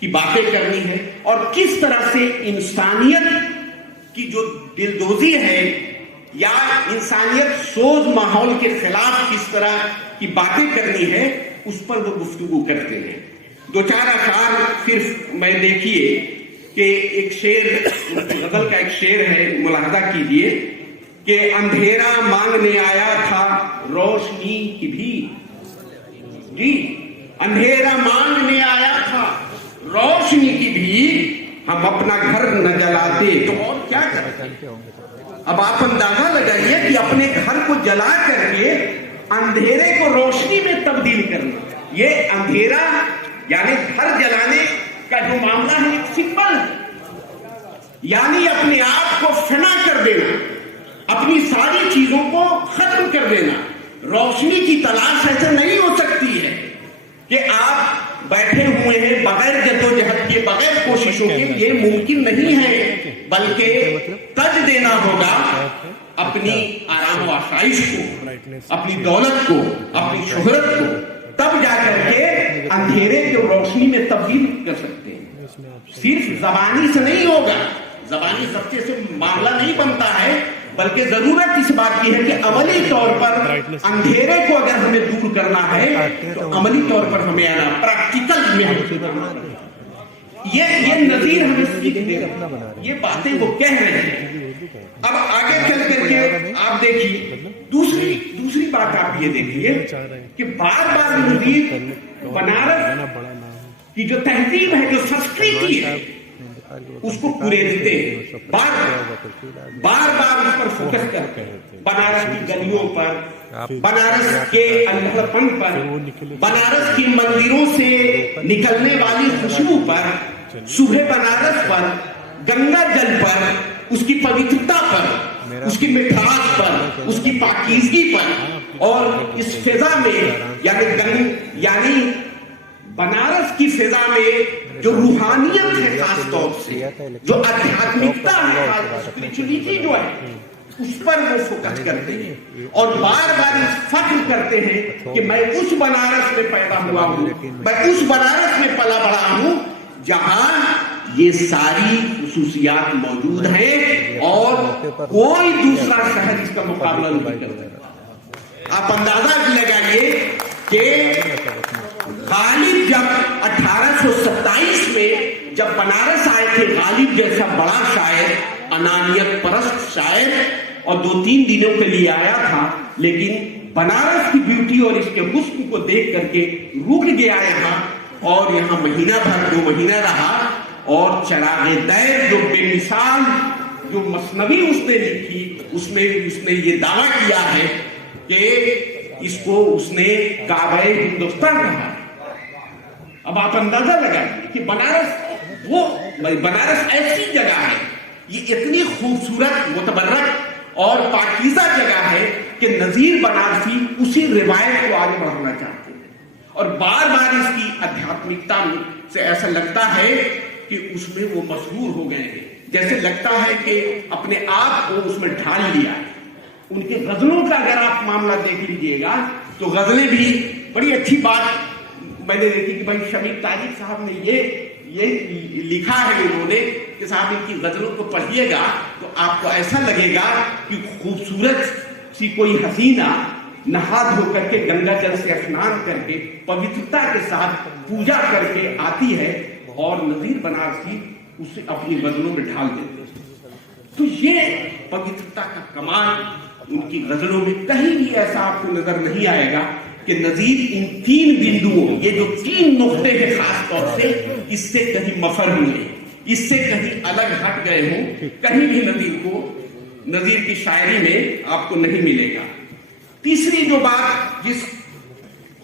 की बातें करनी है, और किस तरह से इंसानियत की जो दिलदोजी है या इंसानियत सोज माहौल के खिलाफ किस तरह की बातें करनी है, उस पर वो गुफ्तगू करते हैं। दो चार अशार फिर मैं देखिए कि एक शेर, गजल का एक शेर है, मुलाहजा कीजिए कि अंधेरा मांगने आया था रोशनी की भी, जी अंधेरा मांगने आया था रोशनी की भी, हम अपना घर न जलाते तो और क्या करते। अब आप अंदाजा लगाइए कि अपने घर को जला करके अंधेरे को रोशनी में तब्दील करना, ये अंधेरा यानी घर जलाने का जो मामला है एक सिंपल है, यानी अपने आप को फना कर देना, अपनी सारी चीजों को खत्म कर देना। रोशनी की तलाश ऐसे नहीं हो सकती है कि आप बैठे हुए हैं बगैर जद्दोजहद के, बगैर कोशिशों के, ये मुमकिन नहीं है, बल्कि तज देना होगा अपनी आराम व आसाइश को, अपनी दौलत को, अपनी शोहरत को, तब जाकर के अंधेरे को रोशनी में तब्दील कर सकते हैं। सिर्फ जबानी से नहीं होगा, जबानी सच्चे से मामला नहीं बनता है, बल्कि जरूरत इस बात की है कि अमली तौर पर अंधेरे को अगर हमें दूर करना है तो अमली तौर पर हमें आना, प्रैक्टिकल में ये नजीर हमें सीख देगा, ये बातें वो कह रहे हैं। अब आगे चल करके आप देखिए दूसरी बात आप ये देखिए कि बार बार नजीर बनारस की जो तहजीब है, जो संस्कृति है, उसको पूरे देते हैं, बार बार उस पर फोकस करते हैं। बनारस की गलियों पर, बनारस के अल्हड़पन पर, बनारस की मंदिरों से निकलने वाली खुशबू पर, सुबह बनारस पर, गंगा जल पर, उसकी पवित्रता पर, उसकी मिठास पर, उसकी पाकीज़गी पर, और इस फिजा में यानी बनारस की फिजा में जो रूहानियत है, खास तौर से जो आध्यात्मिकता है, स्पिरिचुअलिटी जो है, उस पर वो फोकस करते हैं और बार बार फख्र करते हैं कि मैं उस बनारस में पैदा हुआ हूं, मैं उस बनारस में पला बड़ा हूं जहां ये सारी खुसूसियात मौजूद हैं और कोई दूसरा शहर इसका मुकाबला नहीं कर सकता। आप अंदाजा लगाइए कि गालिब जब 1827 में जब बनारस आए थे, गालिब जैसा बड़ा शायर, अनानियत परस्त शायर, और 2-3 दिनों के लिए आया था, लेकिन बनारस की ब्यूटी और इसके हुस्न को देख करके रुक गया यहाँ, और यहाँ महीना भर 2 महीना रहा, और चरागे दैर जो बेमिसाल जो मसनवी उसने लिखी, उसमें उसने ये दावा किया है कि इसको उसने काबे हिंदुस्तान कहा। अब आप अंदाजा लगाइए कि बनारस ऐसी जगह है, ये इतनी खूबसूरत, मुतबर्रक और पाकीज़ा जगह है कि नजीर बनारसी उसी रिवायत को आगे बढ़ाना चाहते हैं, और बार बार इसकी आध्यात्मिकता से ऐसा लगता है कि उसमें वो मशहूर हो गए हैं, जैसे लगता है कि अपने आप को उसमें ढाल लिया है। उनके गजलों का अगर आप मामला देख लीजिएगा तो गजलें भी बड़ी अच्छी बात मैंने देखी कि भाई शमीर ताजिक साहब ने ये लिखा है उन्होंने कि साहब इनकी गजलों को पढ़िएगा तो आपको ऐसा लगेगा कि खूबसूरत सी कोई हसीना नहा धो करके गंगा जल से स्नान करके पवित्रता के साथ पूजा करके आती है, और नजीर बनारसी उसे अपनी गजलों में ढाल देते हैं। तो ये पवित्रता का कमाल उनकी गजलों में कहीं भी ऐसा आपको नजर नहीं आएगा कि नजीर इन 3 बिंदुओं, ये जो 3 नुक्ते हैं खास तौर से, इससे कहीं मफर हुए, इससे कहीं अलग हट गए हों, कहीं भी नजीर की शायरी में आपको नहीं मिलेगा। तीसरी जो बात, जिस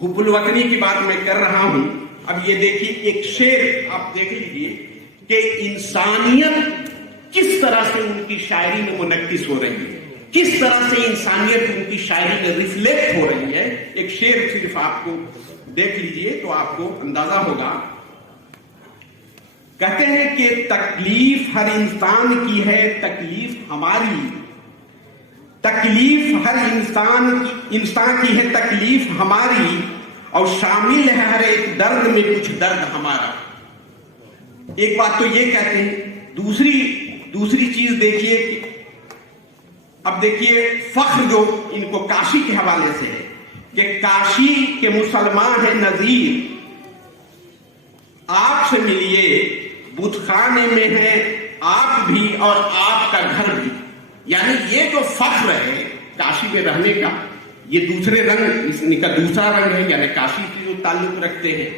हुब्बुल वतनी की बात मैं कर रहा हूं, अब ये देखिए एक शेर आप देख लीजिए कि इंसानियत किस तरह से उनकी शायरी में मुनक्किस हो रही है, किस तरह से इंसानियत उनकी शायरी में रिफ्लेक्ट हो रही है। एक शेर सिर्फ आपको देख लीजिए तो आपको अंदाजा होगा। कहते हैं कि तकलीफ हर इंसान की है, तकलीफ हमारी, तकलीफ हर इंसान की है, तकलीफ हमारी, और शामिल है हर एक दर्द में कुछ दर्द हमारा। एक बात तो ये कहते हैं। दूसरी चीज देखिए, अब देखिए फख्र जो इनको काशी के हवाले से है कि काशी के मुसलमान है नजीर, आपसे मिलिए, बुतखाने में है आप भी और आपका घर भी। यानी ये जो फख्र है काशी में रहने का, ये दूसरे रंग, इसका दूसरा रंग है, यानी काशी से जो ताल्लुक रखते हैं।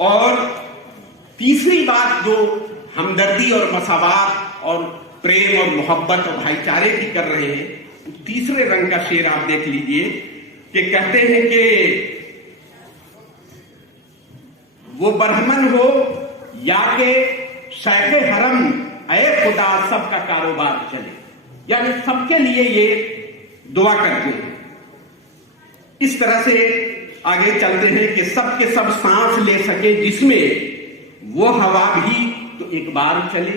और तीसरी बात जो हमदर्दी और मसावात और प्रेम और मोहब्बत और भाईचारे की कर रहे हैं, तीसरे रंग का शेर आप देख लीजिए कि कहते हैं कि वो ब्राह्मण हो या के शैखे हरम, ऐ खुदा सबका कारोबार चले, यानी सबके लिए ये दुआ करते हैं। इस तरह से आगे चलते हैं कि सबके सब सांस ले सके जिसमें वो हवा भी तो एक बार चले,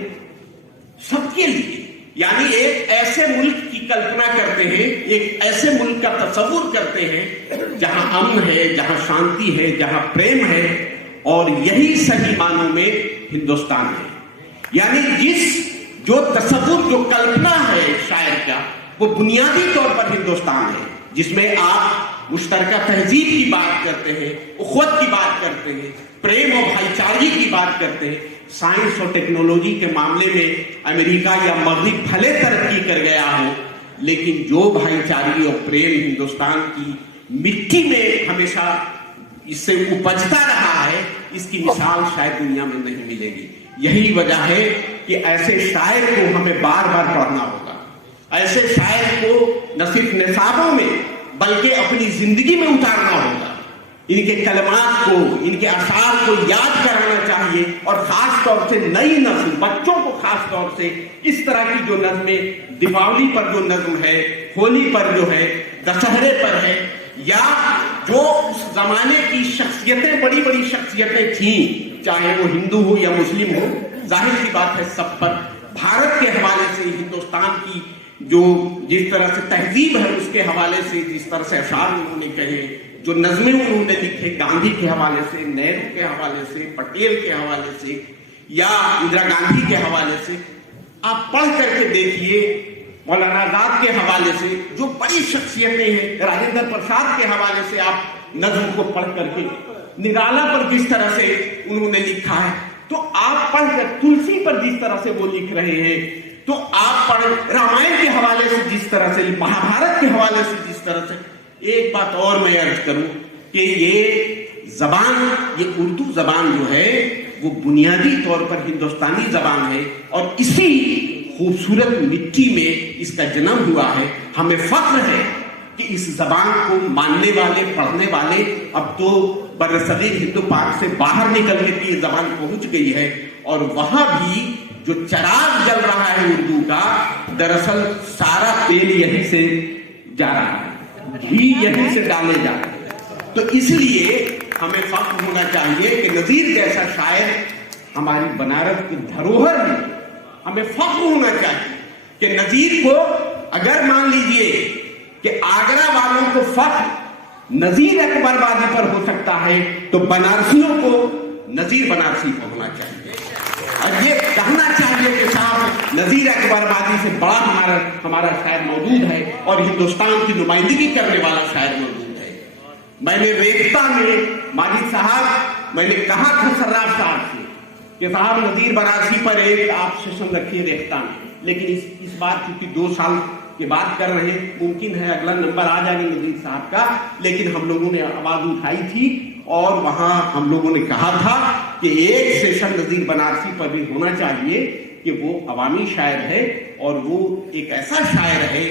सबके लिए। यानी एक ऐसे मुल्क की कल्पना करते हैं, एक ऐसे मुल्क का तस्वुर करते हैं जहां अमन है, जहां शांति है, जहां प्रेम है, और यही सही मानों में हिंदुस्तान है। यानी जो तस्वुर, जो कल्पना है शायर का, वो बुनियादी तौर पर हिंदुस्तान है, जिसमें आप मुश्तरका तहजीब की बात करते हैं, उखवत की बात करते हैं, प्रेम और भाईचारे की बात करते हैं। साइंस और टेक्नोलॉजी के मामले में अमेरिका या मगरिब भले तरक्की कर गया हो, लेकिन जो भाईचारे और प्रेम हिंदुस्तान की मिट्टी में हमेशा इससे उपजता रहा है, इसकी मिसाल शायद दुनिया में नहीं मिलेगी। यही वजह है कि ऐसे शायर को हमें बार बार पढ़ना होगा। ऐसे शायर को न सिर्फ निसाबों में बल्कि अपनी जिंदगी में उतारना होगा। इनके कलमात को, इनके अशार को याद कराना चाहिए, और खास तौर से नई नस्ल, बच्चों को खास तौर से इस तरह की जो नज़्में, दीपावली पर जो नज्म है, होली पर जो है, दशहरे पर है, या जो उस जमाने की शख्सियतें, बड़ी बड़ी शख्सियतें थीं, चाहे वो हिंदू हो या मुस्लिम हो, जाहिर सी बात है सब पर भारत के हवाले से, हिंदुस्तान की जो जिस तरह से तहजीब है उसके हवाले से, जिस तरह से अशार उन्होंने कहे, जो नज़में उन्होंने लिखे गांधी के हवाले से, नेहरू के हवाले से, पटेल के हवाले से, या इंदिरा गांधी के हवाले से, आप पढ़ करके देखिए। मौलाना आजाद के हवाले से जो बड़ी शख्सियतें हैं, राजेंद्र प्रसाद के हवाले से आप नज्म को पढ़ करके, निराला पर जिस तरह से उन्होंने लिखा है, तो आप पढ़कर, तुलसी पर जिस तरह से वो लिख रहे हैं, तो आप पढ़, रामायण के हवाले से जिस तरह से, महाभारत के हवाले से जिस तरह से। एक बात और मैं अर्ज करूं कि ये जबान, ये उर्दू जबान जो है वो बुनियादी तौर पर हिंदुस्तानी जबान है, और इसी खूबसूरत मिट्टी में इसका जन्म हुआ है। हमें फख्र है कि इस जबान को मानने वाले, पढ़ने वाले, अब तो बरसगीर हिंदू पाक से बाहर निकल के ये जबान पहुंच गई है, और वहां भी जो चराग जल रहा है उर्दू का, दरअसल सारा तेल यहीं से जा रहा है, घी यहीं से डाले जा रहे हैं। तो इसलिए हमें फख्र होना चाहिए कि नजीर जैसा शायर हमारी बनारस की धरोहर में, हमें फख्र होना चाहिए कि नजीर को, अगर मान लीजिए कि आगरा वालों को फख्र नजीर अकबरबादी पर हो सकता है, तो बनारसियों को नजीर बनारसी पर होना चाहिए, और ये कहना चाहिए कि साहब नजीर अकबरबादी से बड़ा हमारा शायर मौजूद है, और हिंदुस्तान की नुमाइंदगी करने वाला शायर मौजूद है। मैंने रेख्ता में माजिद साहब, मैंने कहा था सर्राफ साहब से कि साहब नजीर बनारसी पर एक आप सेशन रखिए रेख्ता में, लेकिन इस बार चूंकि 2 साल के बाद कर रहे हैं, मुमकिन है अगला नंबर आ जाएगा नजीर साहब का, लेकिन हम लोगों ने आवाज उठाई थी और वहां हम लोगों ने कहा था कि एक सेशन नजीर बनारसी पर भी होना चाहिए, कि वो अवामी शायर है और वो एक ऐसा शायर है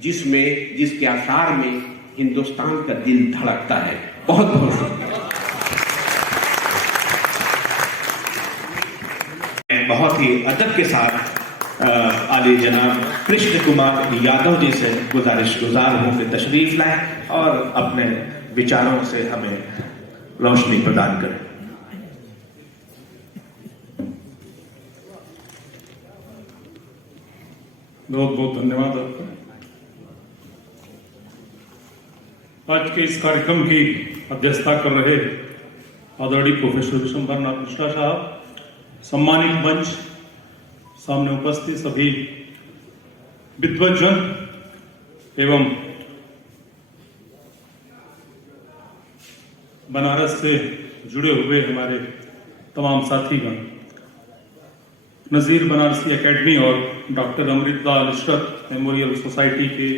जिसके आसार में हिंदुस्तान का दिल धड़कता है। बहुत बहुत शुक्रिया। बहुत ही अदब के साथ आली जनाब कृष्ण कुमार यादव जी से गुजारिश-गुजार हूं कि तशरीफ लाएं और अपने विचारों से हमें रोशनी प्रदान करें। बहुत बहुत धन्यवाद आपका। आज के इस कार्यक्रम की अध्यक्षता कर रहे आदरणीय प्रोफेसर विशंबर नाथ मिश्रा साहब, सम्मानित मंच, सामने उपस्थित सभी विद्वज्जन एवं बनारस से जुड़े हुए हमारे तमाम साथीगण, नज़ीर बनारसी एकेडमी और doctor Amritlal Ishrat memorial society के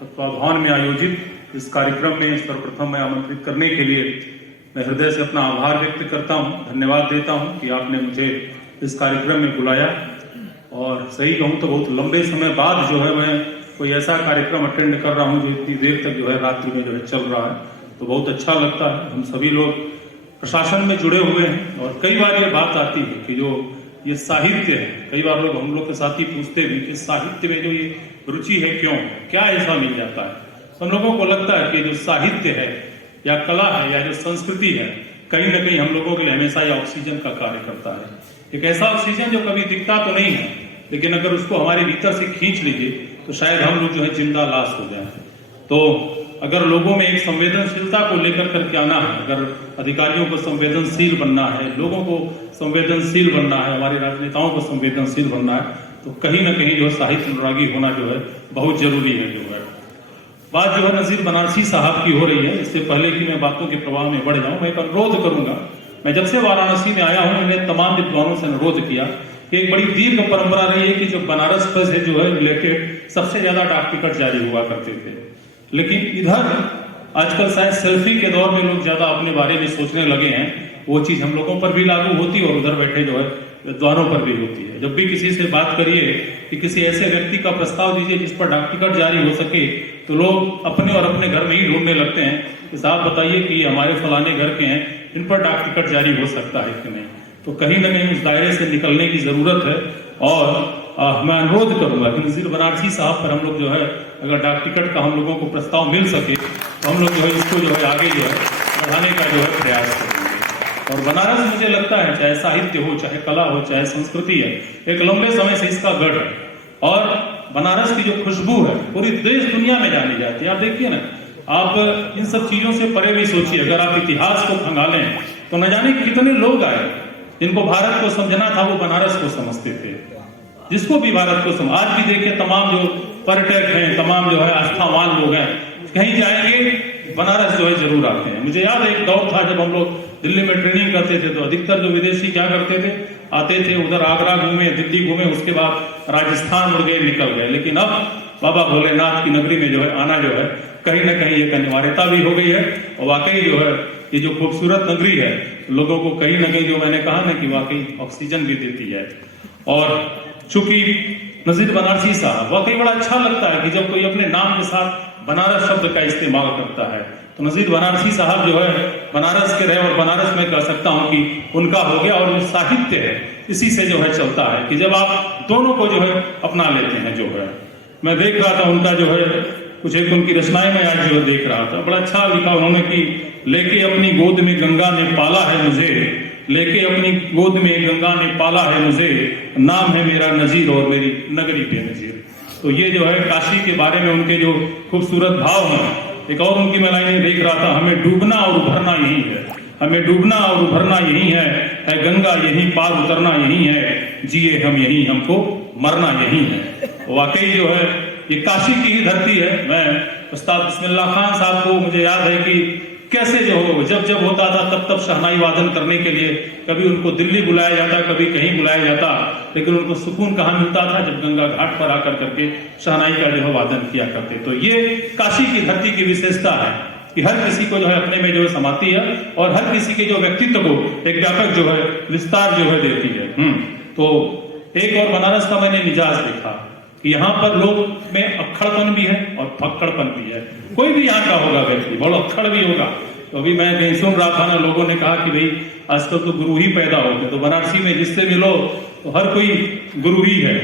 तत्वाधान में आयोजित इस कार्यक्रम में सर्वप्रथम मैं आमंत्रित करने के लिए मैं हृदय से अपना आभार व्यक्त करता हूं, धन्यवाद देता हूं कि आपने मुझे इस कार्यक्रम में बुलाया। और सही कहूं तो बहुत लंबे समय बाद जो है मैं कोई ऐसा कार्यक्रम अटेंड कर रहा हूं जो इतनी देर तक जो है रात्रि में जो है चल रहा है, तो बहुत अच्छा लगता है। हम सभी लोग प्रशासन में जुड़े हुए हैं और कई बार ये बात आती है कि जो ये साहित्य है, कई बार लोग हम लोग के साथी पूछते भी कि साहित्य में जो ये रुचि है क्यों, क्या ऐसा मिल जाता है। हम लोगों को लगता है कि जो साहित्य है या कला है या जो संस्कृति है कहीं ना कहीं हम लोगों के लिए हमेशा ये ऑक्सीजन का कार्य करता है। एक ऐसा ऑक्सीजन जो कभी दिखता तो नहीं है, लेकिन अगर उसको हमारे भीतर से खींच लीजिए तो शायद हम लोग जो है जिंदा लाश हो जाए। तो अगर लोगों में एक संवेदनशीलता को लेकर करके आना है, अगर अधिकारियों को संवेदनशील बनना है, लोगों को संवेदनशील बनना है, हमारे राजनेताओं को संवेदनशील बनना है, तो कहीं ना कहीं जो साहित्य अनुरागी होना जो है बहुत जरूरी है। जो है बात जो है नज़ीर बनारसी साहब की हो रही है, इससे पहले कि मैं बातों के प्रवाह में बढ़ जाऊं, मैं एक अनुरोध करूंगा। मैं जब से वाराणसी में आया हूं, मैंने तमाम विद्वानों से अनुरोध किया कि एक बड़ी दीर्घ परंपरा रही है कि जो बनारस से जो है रिलेटेड सबसे ज्यादा डाक टिकट जारी हुआ करते थे, लेकिन इधर आजकल शायद सेल्फी के दौर में लोग ज्यादा अपने बारे में सोचने लगे हैं। वो चीज हम लोगों पर भी लागू होती है और उधर बैठे जो है विद्वानों पर भी होती है। जब भी किसी से बात करिए कि किसी ऐसे व्यक्ति का प्रस्ताव दीजिए जिस पर डाक टिकट जारी हो सके, तो लोग अपने और अपने घर में ही ढूंढने लगते हैं कि साहब बताइए कि हमारे फलाने घर के हैं, इन पर डाक टिकट जारी हो सकता है कि नहीं। तो कहीं ना कहीं उस दायरे से निकलने की जरूरत है। और मैं अनुरोध करूंगा कि नज़ीर बनारसी साहब पर हम लोग जो है अगर डाक टिकट का हम लोगों को प्रस्ताव मिल सके तो हम लोग जो है इसको जो है आगे जो है बढ़ाने का जो है प्रयास करेंगे। और बनारस मुझे लगता है चाहे साहित्य हो, चाहे कला हो, चाहे संस्कृति है, एक लंबे समय से इसका गढ़ है और बनारस की जो खुशबू है पूरी देश दुनिया में जानी जाती है। आप देखिए ना, आप इन सब चीजों से परे भी सोचिए, अगर आप इतिहास को खंगालें तो न जाने कितने लोग आए जिनको भारत को समझना था वो बनारस को समझते थे। जिसको भी भारत को समझ, आज भी देखिए तमाम जो पर्यटक हैं, तमाम जो है आस्थावान लोग हैं, कहीं जाएंगे बनारस जो है जरूर आते हैं। मुझे याद है एक दौर था जब हम लोग दिल्ली में ट्रेनिंग करते थे तो अधिकतर जो विदेशी क्या करते थे, आते थे उधर आगरा घूमे, दिल्ली घूमे, उसके बाद राजस्थान उड़ गए, निकल गए। लेकिन अब बाबा भोलेनाथ की नगरी में जो है आना जो है कहीं ना कहीं एक अनिवार्यता भी हो गई है। और वाकई जो है ये जो खूबसूरत नगरी है लोगों को कहीं ना कहीं जो मैंने कहा ना कि वाकई ऑक्सीजन भी देती है। और चूंकि नज़ीर बनारसी साहब वाकई बड़ा अच्छा लगता है कि जब कोई अपने नाम के साथ बनारस शब्द का इस्तेमाल करता है, तो नज़ीर बनारसी साहब जो है बनारस के रहे और बनारस में कह सकता हूं कि उनका हो गया। और जो साहित्य है इसी से जो है चलता है कि जब आप दोनों को जो है अपना लेते हैं। जो है मैं देख रहा था उनका जो है कुछ एक उनकी रचनाएं में आज जो है देख रहा था, बड़ा अच्छा लिखा उन्होंने कि लेके अपनी गोद में गंगा ने पाला है मुझे, लेके अपनी गोद में गंगा ने पाला है मुझे, नाम है मेरा नजीर और मेरी नगरी पे नजीर। तो ये जो है काशी के बारे में उनके जो खूबसूरत भाव हैं। एक और उनकी मैं लाइनें देख रहा था, हमें डूबना और उभरना यही है, हमें डूबना और उभरना यही है गंगा यही, पार उतरना यही है, जिए हम यही, हमको मरना यही है। वाकई जो है ये काशी की ही धरती है। मैं उस्ताद बिस्मिल्लाह खान साहब को मुझे याद है कि कैसे जो हो जब होता था तब शहनाई वादन करने के लिए कभी उनको दिल्ली बुलाया जाता, कभी कहीं बुलाया जाता, लेकिन उनको सुकून कहाँ मिलता था जब गंगा घाट पर आकर करके शहनाई का जो है वादन किया करते। तो ये काशी की धरती की विशेषता है कि हर किसी को जो है अपने में जो है समाती है और हर किसी के जो व्यक्तित्व को एक व्यापक जो है विस्तार जो है देती है। तो एक और बनारस का मैंने मिजाज देखा कि यहाँ पर लोग में अक्खड़पन भी है और फक्कड़पन भी है। कोई भी यहाँ का होगा व्यक्ति बड़ा अक्खड़ भी होगा। तो अभी मैं कहीं सुन रहा था ना, लोगों ने कहा कि भाई आजकल तो गुरु ही पैदा होते, तो बनारसी में जिससे मिलो तो हर कोई गुरु ही है,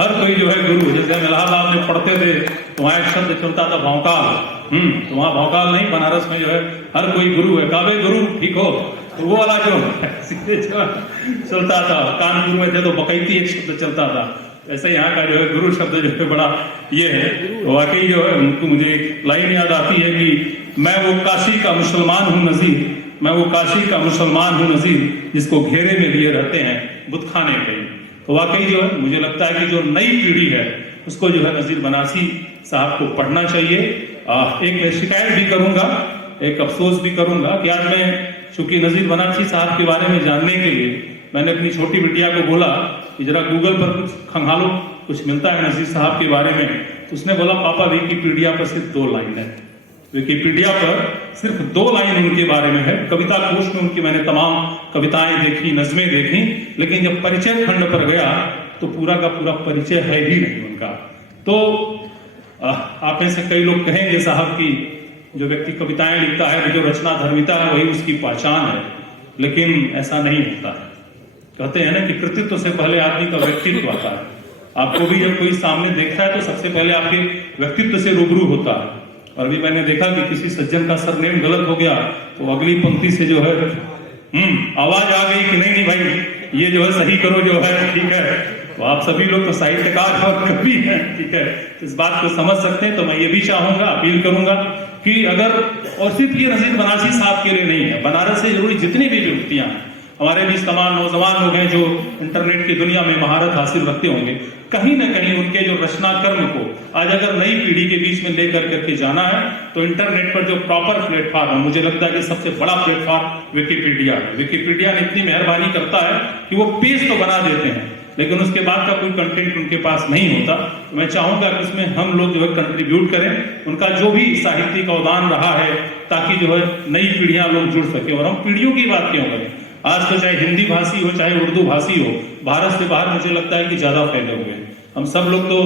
हर कोई जो है गुरु। जैसे हम इलाहाबाद में पढ़ते थे तो वहां एक शब्द चलता था भौकाल, तो वहां भौकाल नहीं, बनारस में जो है हर कोई गुरु है। काबे गुरु ठीक हो, तो वो वाला जो सीधे चलता था। कानपुर में थे तो बकैती एक शब्द चलता था। ऐसे यहाँ का जो है गुरु शब्द जो है बड़ा ये है। वाकई जो है उनको मुझे लाइन याद आती है कि मैं वो काशी का मुसलमान हूँ नजीर, मैं वो काशी का मुसलमान हूँ नजीर, जिसको घेरे में लिए रहते हैं बुतखाने पे। तो वाकई जो है मुझे लगता है कि जो नई पीढ़ी है उसको जो है नज़ीर बनारसी साहब को पढ़ना चाहिए। एक मैं शिकायत भी करूंगा, एक अफसोस भी करूंगा कि आज मैं चूंकि नज़ीर बनारसी साहब के बारे में जानने के लिए मैंने अपनी छोटी बिटिया को बोला कि जरा गूगल पर कुछ खंगालो, कुछ मिलता है नजीर साहब के बारे में। तो उसने बोला पापा विकिपीडिया पर सिर्फ 2 लाइन है, विकिपीडिया पर सिर्फ 2 लाइन उनके बारे में है। कविता कोश में उनकी मैंने तमाम कविताएं देखी, नज़में देखी, लेकिन जब परिचय खंड पर गया तो पूरा का पूरा परिचय है ही नहीं उनका। तो आप में से कई लोग कहेंगे साहब की जो व्यक्ति कविताएं लिखता है, जो रचना धर्मिता है, वही उसकी पहचान है, लेकिन ऐसा नहीं होता है। कहते हैं ना कि कृतित्व से पहले आदमी का व्यक्तित्व आता है। आपको भी जब कोई सामने देखता है तो सबसे पहले आपके व्यक्तित्व से रूबरू होता है। और अभी मैंने देखा कि किसी सज्जन का सरनेम गलत हो गया तो अगली पंक्ति से जो है आवाज आ गई कि नहीं भाई ये जो है सही करो, जो है ठीक है। तो आप सभी लोग तो साहित्यकार और कवि हैं, ठीक है, इस बात को समझ सकते हैं। तो मैं ये भी चाहूंगा, अपील करूंगा कि अगर, और सिर्फ ये नजीर बनारसी साहब के लिए नहीं है, बनारस से जरूरी जितनी भी व्यक्तियां हैं, हमारे बीच तमाम नौजवान लोग हैं जो इंटरनेट की दुनिया में महारत हासिल रखते होंगे, कहीं ना कहीं उनके जो रचना कर्म को आज अगर नई पीढ़ी के बीच में लेकर करके जाना है तो इंटरनेट पर जो प्रॉपर प्लेटफॉर्म है, मुझे लगता है कि सबसे बड़ा प्लेटफॉर्म विकिपीडिया है। विकिपीडिया ने इतनी मेहरबानी करता है कि वो पेज तो बना देते हैं, लेकिन उसके बाद का कोई कंटेंट उनके पास नहीं होता। तो मैं चाहूंगा कि उसमें हम लोग जो है कंट्रीब्यूट करें, उनका जो भी साहित्यिक अवदान रहा है, ताकि जो है नई पीढ़ियां लोग जुड़ सके। और हम पीढ़ियों की बात क्यों करें, आज तो चाहे हिंदी भाषी हो चाहे उर्दू भाषी हो, भारत से बाहर मुझे लगता है कि ज्यादा फैले हुए हैं। हम सब लोग तो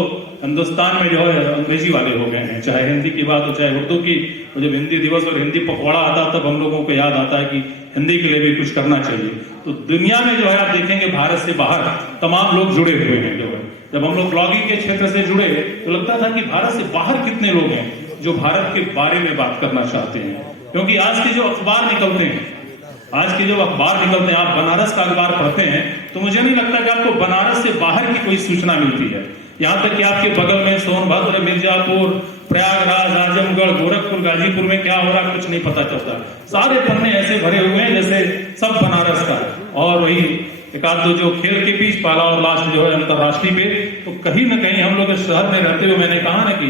हिंदुस्तान में जो है अंग्रेजी वाले हो गए हैं, चाहे हिंदी की बात हो चाहे उर्दू की। तो जब हिंदी दिवस और हिंदी पखवाड़ा आता तब हम लोगों को याद आता है कि हिंदी के लिए भी कुछ करना चाहिए। तो दुनिया में जो है आप देखेंगे भारत से बाहर तमाम लोग जुड़े हुए हैं। जो है जब हम लोग ब्लॉगिंग के क्षेत्र से जुड़े तो लगता था कि भारत से बाहर कितने लोग हैं जो भारत के बारे में बात करना चाहते हैं। क्योंकि आज के जो अखबार निकलते हैं, आप बनारस का अखबार पढ़ते हैं तो मुझे नहीं लगता कि आपको बनारस से बाहर की कोई सूचना मिलती है। यहाँ तक कि आपके बगल में सोनभद्र, मिर्जापुर, प्रयागराज, आजमगढ़, गोरखपुर, गाजीपुर में क्या हो रहा है कुछ नहीं पता चलता। सारे पन्ने ऐसे भरे हुए हैं जैसे सब बनारस का। और वही एक आध दो जो खेल के बीच पहला और लास्ट जो है अंतरराष्ट्रीय पे, तो कहीं ना कहीं हम लोग इस शहर में रहते हुए मैंने कहा ना कि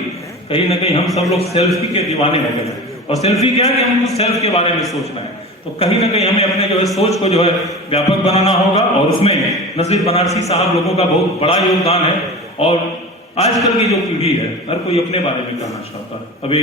कहीं ना कहीं हम सब लोग सेल्फी के दीवाने हो गए। और सेल्फी क्या है कि हमको सेल्फ के बारे में सोचना है। तो कहीं ना कहीं हमें अपने जो है सोच को जो है व्यापक बनाना होगा। और उसमें नजीर बनारसी साहब लोगों का बहुत बड़ा योगदान है। और आजकल की जो पीढ़ी है हर कोई अपने बारे में कहना चाहता है। अभी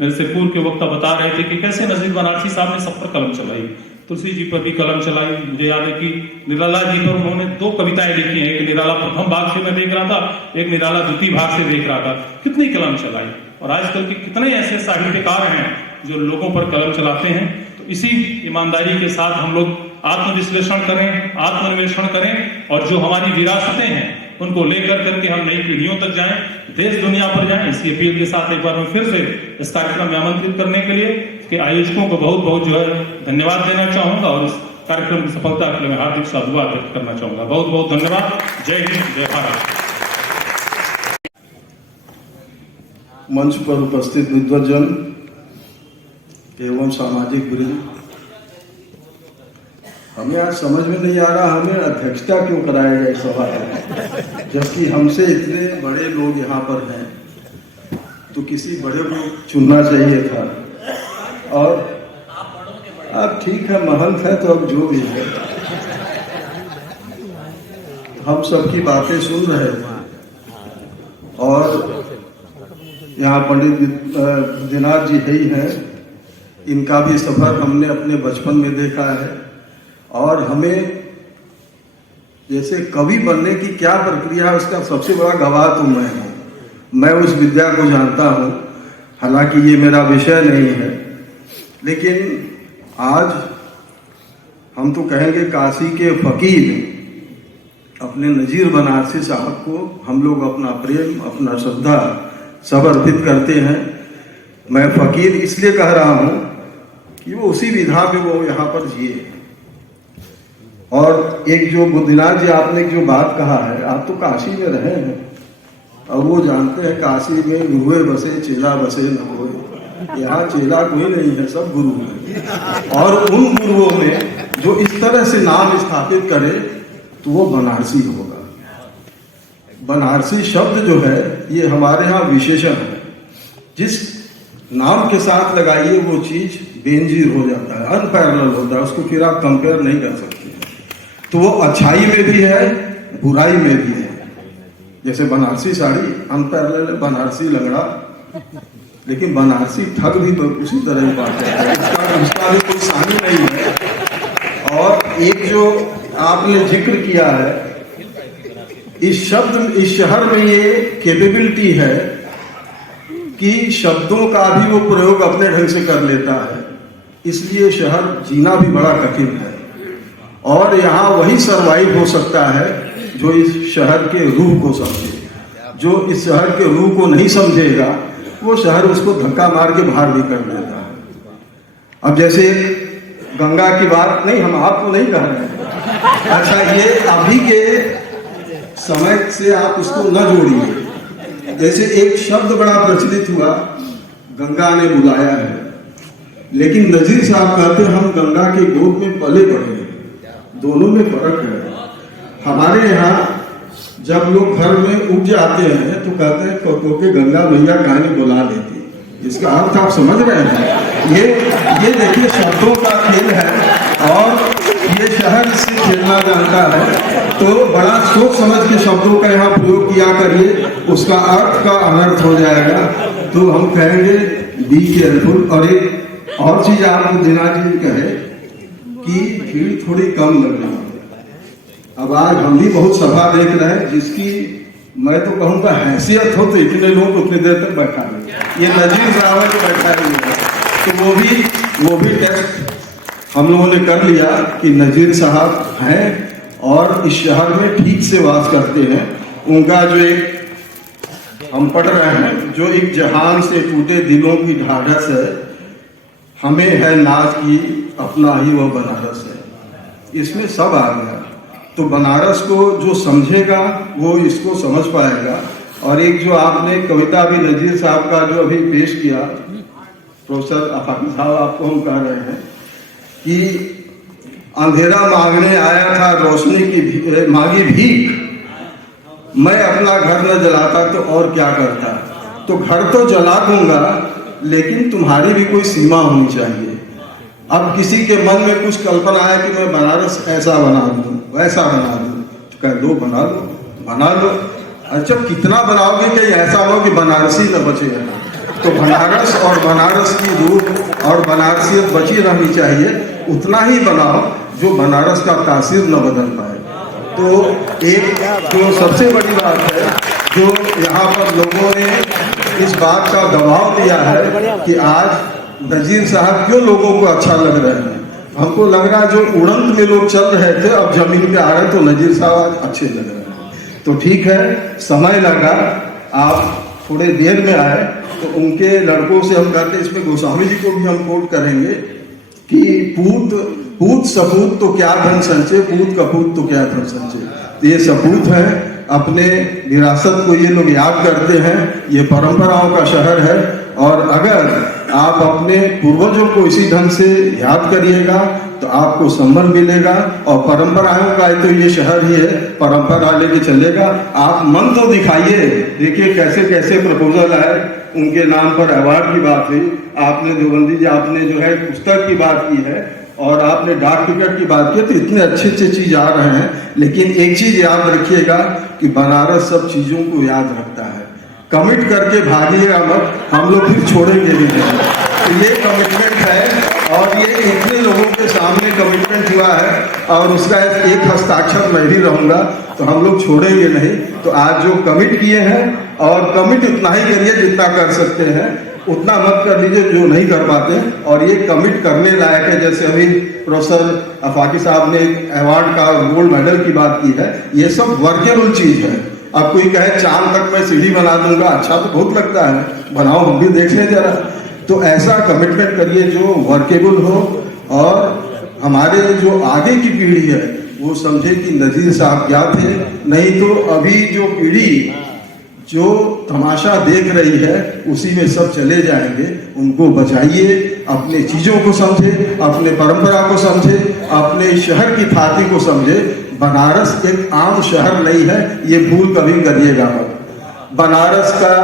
मेरे से पूर्व के वक्ता बता रहे थे कि कैसे नजीर बनारसी साहब ने सब पर कलम चलाई, तुलसी जी पर भी कलम चलाई। मुझे याद है कि निराला जी पर उन्होंने 2 कविताएं लिखी हैं। एक निराला प्रथम भाग से मैं देख रहा था, एक निराला द्वितीय भाग से देख रहा था। कितनी कलम चलाई। और आजकल के कितने ऐसे साहित्यकार हैं जो लोगों पर कलम चलाते हैं। तो इसी ईमानदारी के साथ हम लोग आत्मविश्लेषण करें, आत्मन्वेषण करें और जो हमारी विरासतें हैं उनको लेकर करके हम नई पीढ़ियों तक जाएं, देश दुनिया पर जाएं। इसी अपील के साथ एक बार मैं फिर से इस कार्यक्रम में आमंत्रित करने के लिए इसके आयोजकों को बहुत बहुत जो है धन्यवाद देना चाहूंगा। और इस कार्यक्रम की सफलता के लिए मैं हार्दिक साधुवाद व्यक्त करना चाहूंगा। बहुत बहुत धन्यवाद। जय हिंद, जय भारत। मंच पर उपस्थित विद्वज्जन एवं सामाजिक वृंद, हमें आज समझ में नहीं आ रहा हमें अध्यक्षता क्यों कराया जाए सभा है, जबकि हमसे इतने बड़े लोग यहाँ पर हैं। तो किसी बड़े को चुनना चाहिए था। और अब ठीक है महंत है तो अब जो भी है, हम सबकी बातें सुन रहे थे। और यहाँ पंडित दिनाथ जी है ही हैं, इनका भी सफर हमने अपने बचपन में देखा है। और हमें जैसे कवि बनने की क्या प्रक्रिया है उसका सबसे बड़ा गवाह तो मैं हूँ। मैं उस विद्या को जानता हूँ, हालांकि ये मेरा विषय नहीं है। लेकिन आज हम तो कहेंगे काशी के फकीर अपने नजीर बनारसी साहब को हम लोग अपना प्रेम, अपना श्रद्धा सब अर्पित करते हैं। मैं फकीर इसलिए कह रहा हूँ कि वो उसी विधा पे वो यहाँ पर जिए। और एक जो बुद्धिनाथ जी आपने जो बात कहा है, आप तो काशी में रहे हैं और वो जानते हैं काशी में गुरुए बसे चेला बसे न कोई। यहाँ चेला कोई नहीं है, सब गुरु हैं। और उन गुरुओं में जो इस तरह से नाम स्थापित करे तो वो बनारसी होगा। बनारसी शब्द जो है ये हमारे यहाँ विशेषण है। जिस नाम के साथ लगाइए वो चीज बेनजीर हो जाता है, अनपैरेलल होता है, उसको फिर आप कंपेयर नहीं कर सकते। तो वो अच्छाई में भी है बुराई में भी है। जैसे बनारसी साड़ी अनपैरेलल है, बनारसी लंगड़ा, लेकिन बनारसी ठग भी तो उसी तरह की बात है, उसका भी कोई सानी नहीं है। और एक जो आपने जिक्र किया है, इस शहर में ये कैपेबिलिटी है कि शब्दों का भी वो प्रयोग अपने ढंग से कर लेता है, इसलिए शहर जीना भी बड़ा कठिन है। और यहाँ वही सरवाइव हो सकता है जो इस शहर के रूह को समझे। जो इस शहर के रूह को नहीं समझेगा वो शहर उसको धक्का मार के बाहर भी कर देता है। अब जैसे गंगा की बात नहीं, हम आपको नहीं कह रहे हैं, अच्छा ये अभी के समय से आप उसको न जोड़िए। जैसे एक शब्द बड़ा प्रचलित हुआ, गंगा ने बुलाया है, लेकिन नजीर साहब कहते हैं हम गंगा के गोद में पले बढ़े हैं, दोनों में फर्क है। हमारे यहाँ जब लोग घर में उठ जाते हैं तो कहते हैं के गंगा मैया कहानी बुला लेती, इसका अर्थ आप समझ रहे हैं। ये देखिए शब्दों का खेल है और ये शहर इससे खेलना जानता है, तो बड़ा सोच समझ के शब्दों का यहाँ प्रयोग किया करिए, उसका अर्थ का अनर्थ हो जाएगा। तो हम कहेंगे बी केयरफुल। और एक और चीज आपको दिनाज जी कहे कि भीड़ थोड़ी कम लग रही है। अब आज हम भी बहुत सभा देख रहे हैं जिसकी मैं तो कहूँगा हैसियत हो तो इतने लोग उतनी देर तक बैठा रहे। ये नजीर साहब है जो बैठा हुए हैं, तो वो भी टेस्ट हम लोगों ने कर लिया कि नजीर साहब हैं और इस शहर में ठीक से वास करते हैं। उनका जो एक हम पढ़ रहे हैं, जो एक जहान से टूटे दिलों की ढाढ़स है, हमें है नाज की अपना ही वो बनारस है, इसमें सब आ गया। तो बनारस को जो समझेगा वो इसको समझ पाएगा। और एक जो आपने कविता भी नजीर साहब का जो अभी पेश किया, प्रोफेसर आफाकी साहब आपको हम कह रहे हैं कि अंधेरा मांगने आया था रोशनी की मांगी भीख, मैं अपना घर न जलाता तो और क्या करता। तो घर तो जला दूंगा लेकिन तुम्हारी भी कोई सीमा होनी चाहिए। अब किसी के मन में कुछ कल्पना है कि मैं बनारस ऐसा बना दूं वैसा बना दूं, तो कह दो बना लो। अच्छा कितना बनाओगे कि ऐसा हो कि बनारसी न बचेगा। तो बनारस और बनारस की रूप और बनारसियत बची रहनी चाहिए, उतना ही बनाओ जो बनारस का तासीर न बदल पाए। तो एक जो सबसे बड़ी बात है जो यहाँ पर लोगों ने इस बात का दबाव दिया है कि आज नजीर साहब क्यों लोगों को अच्छा लग रहे हैं। हमको लग रहा है जो उड़ंत में लोग चल रहे थे अब जमीन पे आ रहे तो नजीर साहब अच्छे लग रहे हैं। तो ठीक है, समय लगा, आप थोड़े देर में आए। तो उनके लड़कों से हम कहते हैं, इसमें गोस्वामी जी को भी हम कोट करेंगे कि पूत सपूत तो क्या धन संचय, पूत कपूत तो क्या धन संचय। ये सपूत है, अपने विरासत को ये लोग याद करते हैं। ये परंपराओं का शहर है और अगर आप अपने पूर्वजों को इसी ढंग से याद करिएगा तो आपको सम्मान मिलेगा। और परंपराओं का तो ये शहर ही है, परंपरा लेके चलेगा। आप मन तो दिखाइए, देखिए कैसे कैसे प्रपोजल है, उनके नाम पर अवार्ड की बात हुई, आपने देवबंदी जी आपने जो है पुस्तक की बात की है और आपने डाक टिकट की बात की। तो इतने अच्छे अच्छे चीज आ रहे हैं, लेकिन एक चीज याद रखिएगा कि बनारस सब चीजों को याद रखता है। कमिट करके भागिएगा मत, हम लोग फिर छोड़ेंगे भी नहीं। तो ये कमिटमेंट है और ये इतने लोगों के सामने कमिटमेंट हुआ है और उसका एक हस्ताक्षर मैं भी रहूंगा, तो हम लोग छोड़ेंगे नहीं। तो आज जो कमिट किए हैं और कमिट उतना ही करिए जितना कर सकते हैं, उतना मत कर लीजिए जो नहीं कर पाते। और ये कमिट करने लायक है, जैसे अभी प्रोफेसर आफाकी साहब ने अवार्ड का गोल्ड मेडल की बात की है, ये सब वर्केबल चीज है। अब कोई कहे चांद तक मैं सीढ़ी बना दूंगा, अच्छा तो बहुत लगता है, बनाओ हम भी देख लें जरा। तो ऐसा कमिटमेंट करिए जो वर्केबल हो और हमारे जो आगे की पीढ़ी है वो समझे कि नजीर साहब क्या थे। नहीं तो अभी जो पीढ़ी जो तमाशा देख रही है उसी में सब चले जाएंगे। उनको बचाइए, अपने चीजों को समझे, अपने परंपरा को समझे, अपने शहर की थाती को समझे। बनारस एक आम शहर नहीं है, ये भूल कभी करिएगा मत। बनारस का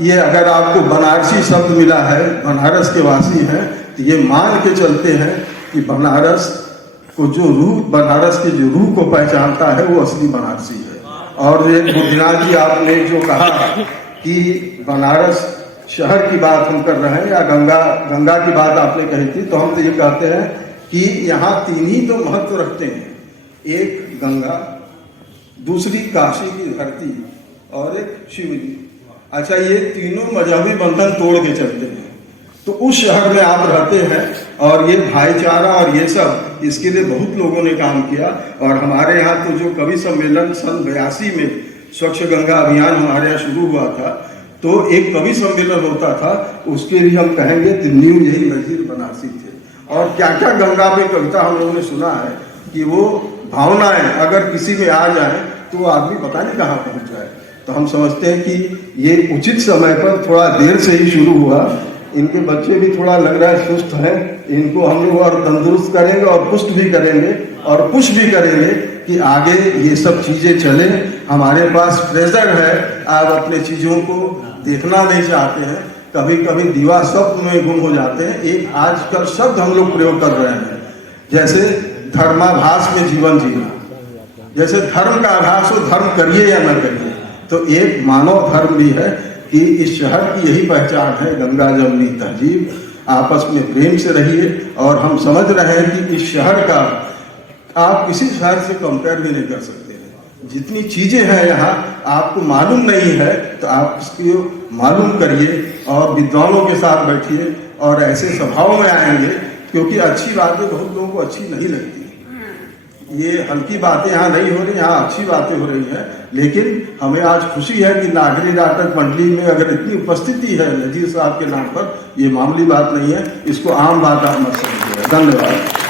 ये अगर आपको बनारसी शब्द मिला है, बनारस के वासी हैं, तो ये मान के चलते हैं कि बनारस को जो रूह, बनारस की जो रूह को पहचानता है वो असली बनारसी है। और ये बुद्धिनाथ जी आपने जो कहा कि बनारस शहर की बात हम कर रहे हैं या गंगा की बात आपने कही थी, तो हम तो ये कहते हैं कि यहाँ तीन ही तो महत्व रखते हैं, एक गंगा, दूसरी काशी की धरती और एक शिव जी। अच्छा, ये तीनों मजहबी बंधन तोड़ के चलते हैं। तो उस शहर में आप रहते हैं और ये भाईचारा और ये सब, इसके लिए बहुत लोगों ने काम किया। और हमारे यहाँ तो जो कवि सम्मेलन सन 82 में स्वच्छ गंगा अभियान हमारे यहाँ शुरू हुआ था, तो एक कवि सम्मेलन होता था, उसके लिए हम कहेंगे तो न्यू यही नजीर बनारसी थे। और क्या क्या गंगा पे कविता हम लोगों ने सुना है कि वो भावनाएं अगर किसी में आ जाए तो आदमी पता नहीं कहाँ पहुंच जाए। तो हम समझते हैं कि ये उचित समय पर थोड़ा देर से ही शुरू हुआ। इनके बच्चे भी थोड़ा लग रहा है सुस्त हैं, इनको हम लोग और तंदुरुस्त करेंगे और पुष्ट भी करेंगे और पुश भी करेंगे कि आगे ये सब चीजें चले। हमारे पास प्रेशर है, आप अपने चीजों को देखना नहीं चाहते हैं, कभी कभी दीवा शब्द में गुम हो जाते हैं। एक आजकल शब्द हम लोग प्रयोग कर रहे हैं, जैसे धर्माभास में जीवन जीना, जैसे धर्म का आभास हो, धर्म करिए या न करिए। तो एक मानव धर्म भी है कि इस शहर की यही पहचान है, गंगा जमुनी तहजीब, आपस में प्रेम से रहिए। और हम समझ रहे हैं कि इस शहर का आप किसी शहर से कंपेयर भी नहीं कर सकते हैं। जितनी चीजें हैं यहाँ आपको मालूम नहीं है, तो आप इसको मालूम करिए और विद्वानों के साथ बैठिए और ऐसे सभाओं में आएंगे, क्योंकि अच्छी बातें बहुत लोगों को अच्छी नहीं लगती। ये हल्की बातें यहाँ नहीं हो रही, यहाँ अच्छी बातें हो रही हैं। लेकिन हमें आज खुशी है कि नागरी नाटक मंडली में अगर इतनी उपस्थिति है नजीर साहब के नाम पर, ये मामूली बात नहीं है, इसको आम बात आप मत समझिए। धन्यवाद।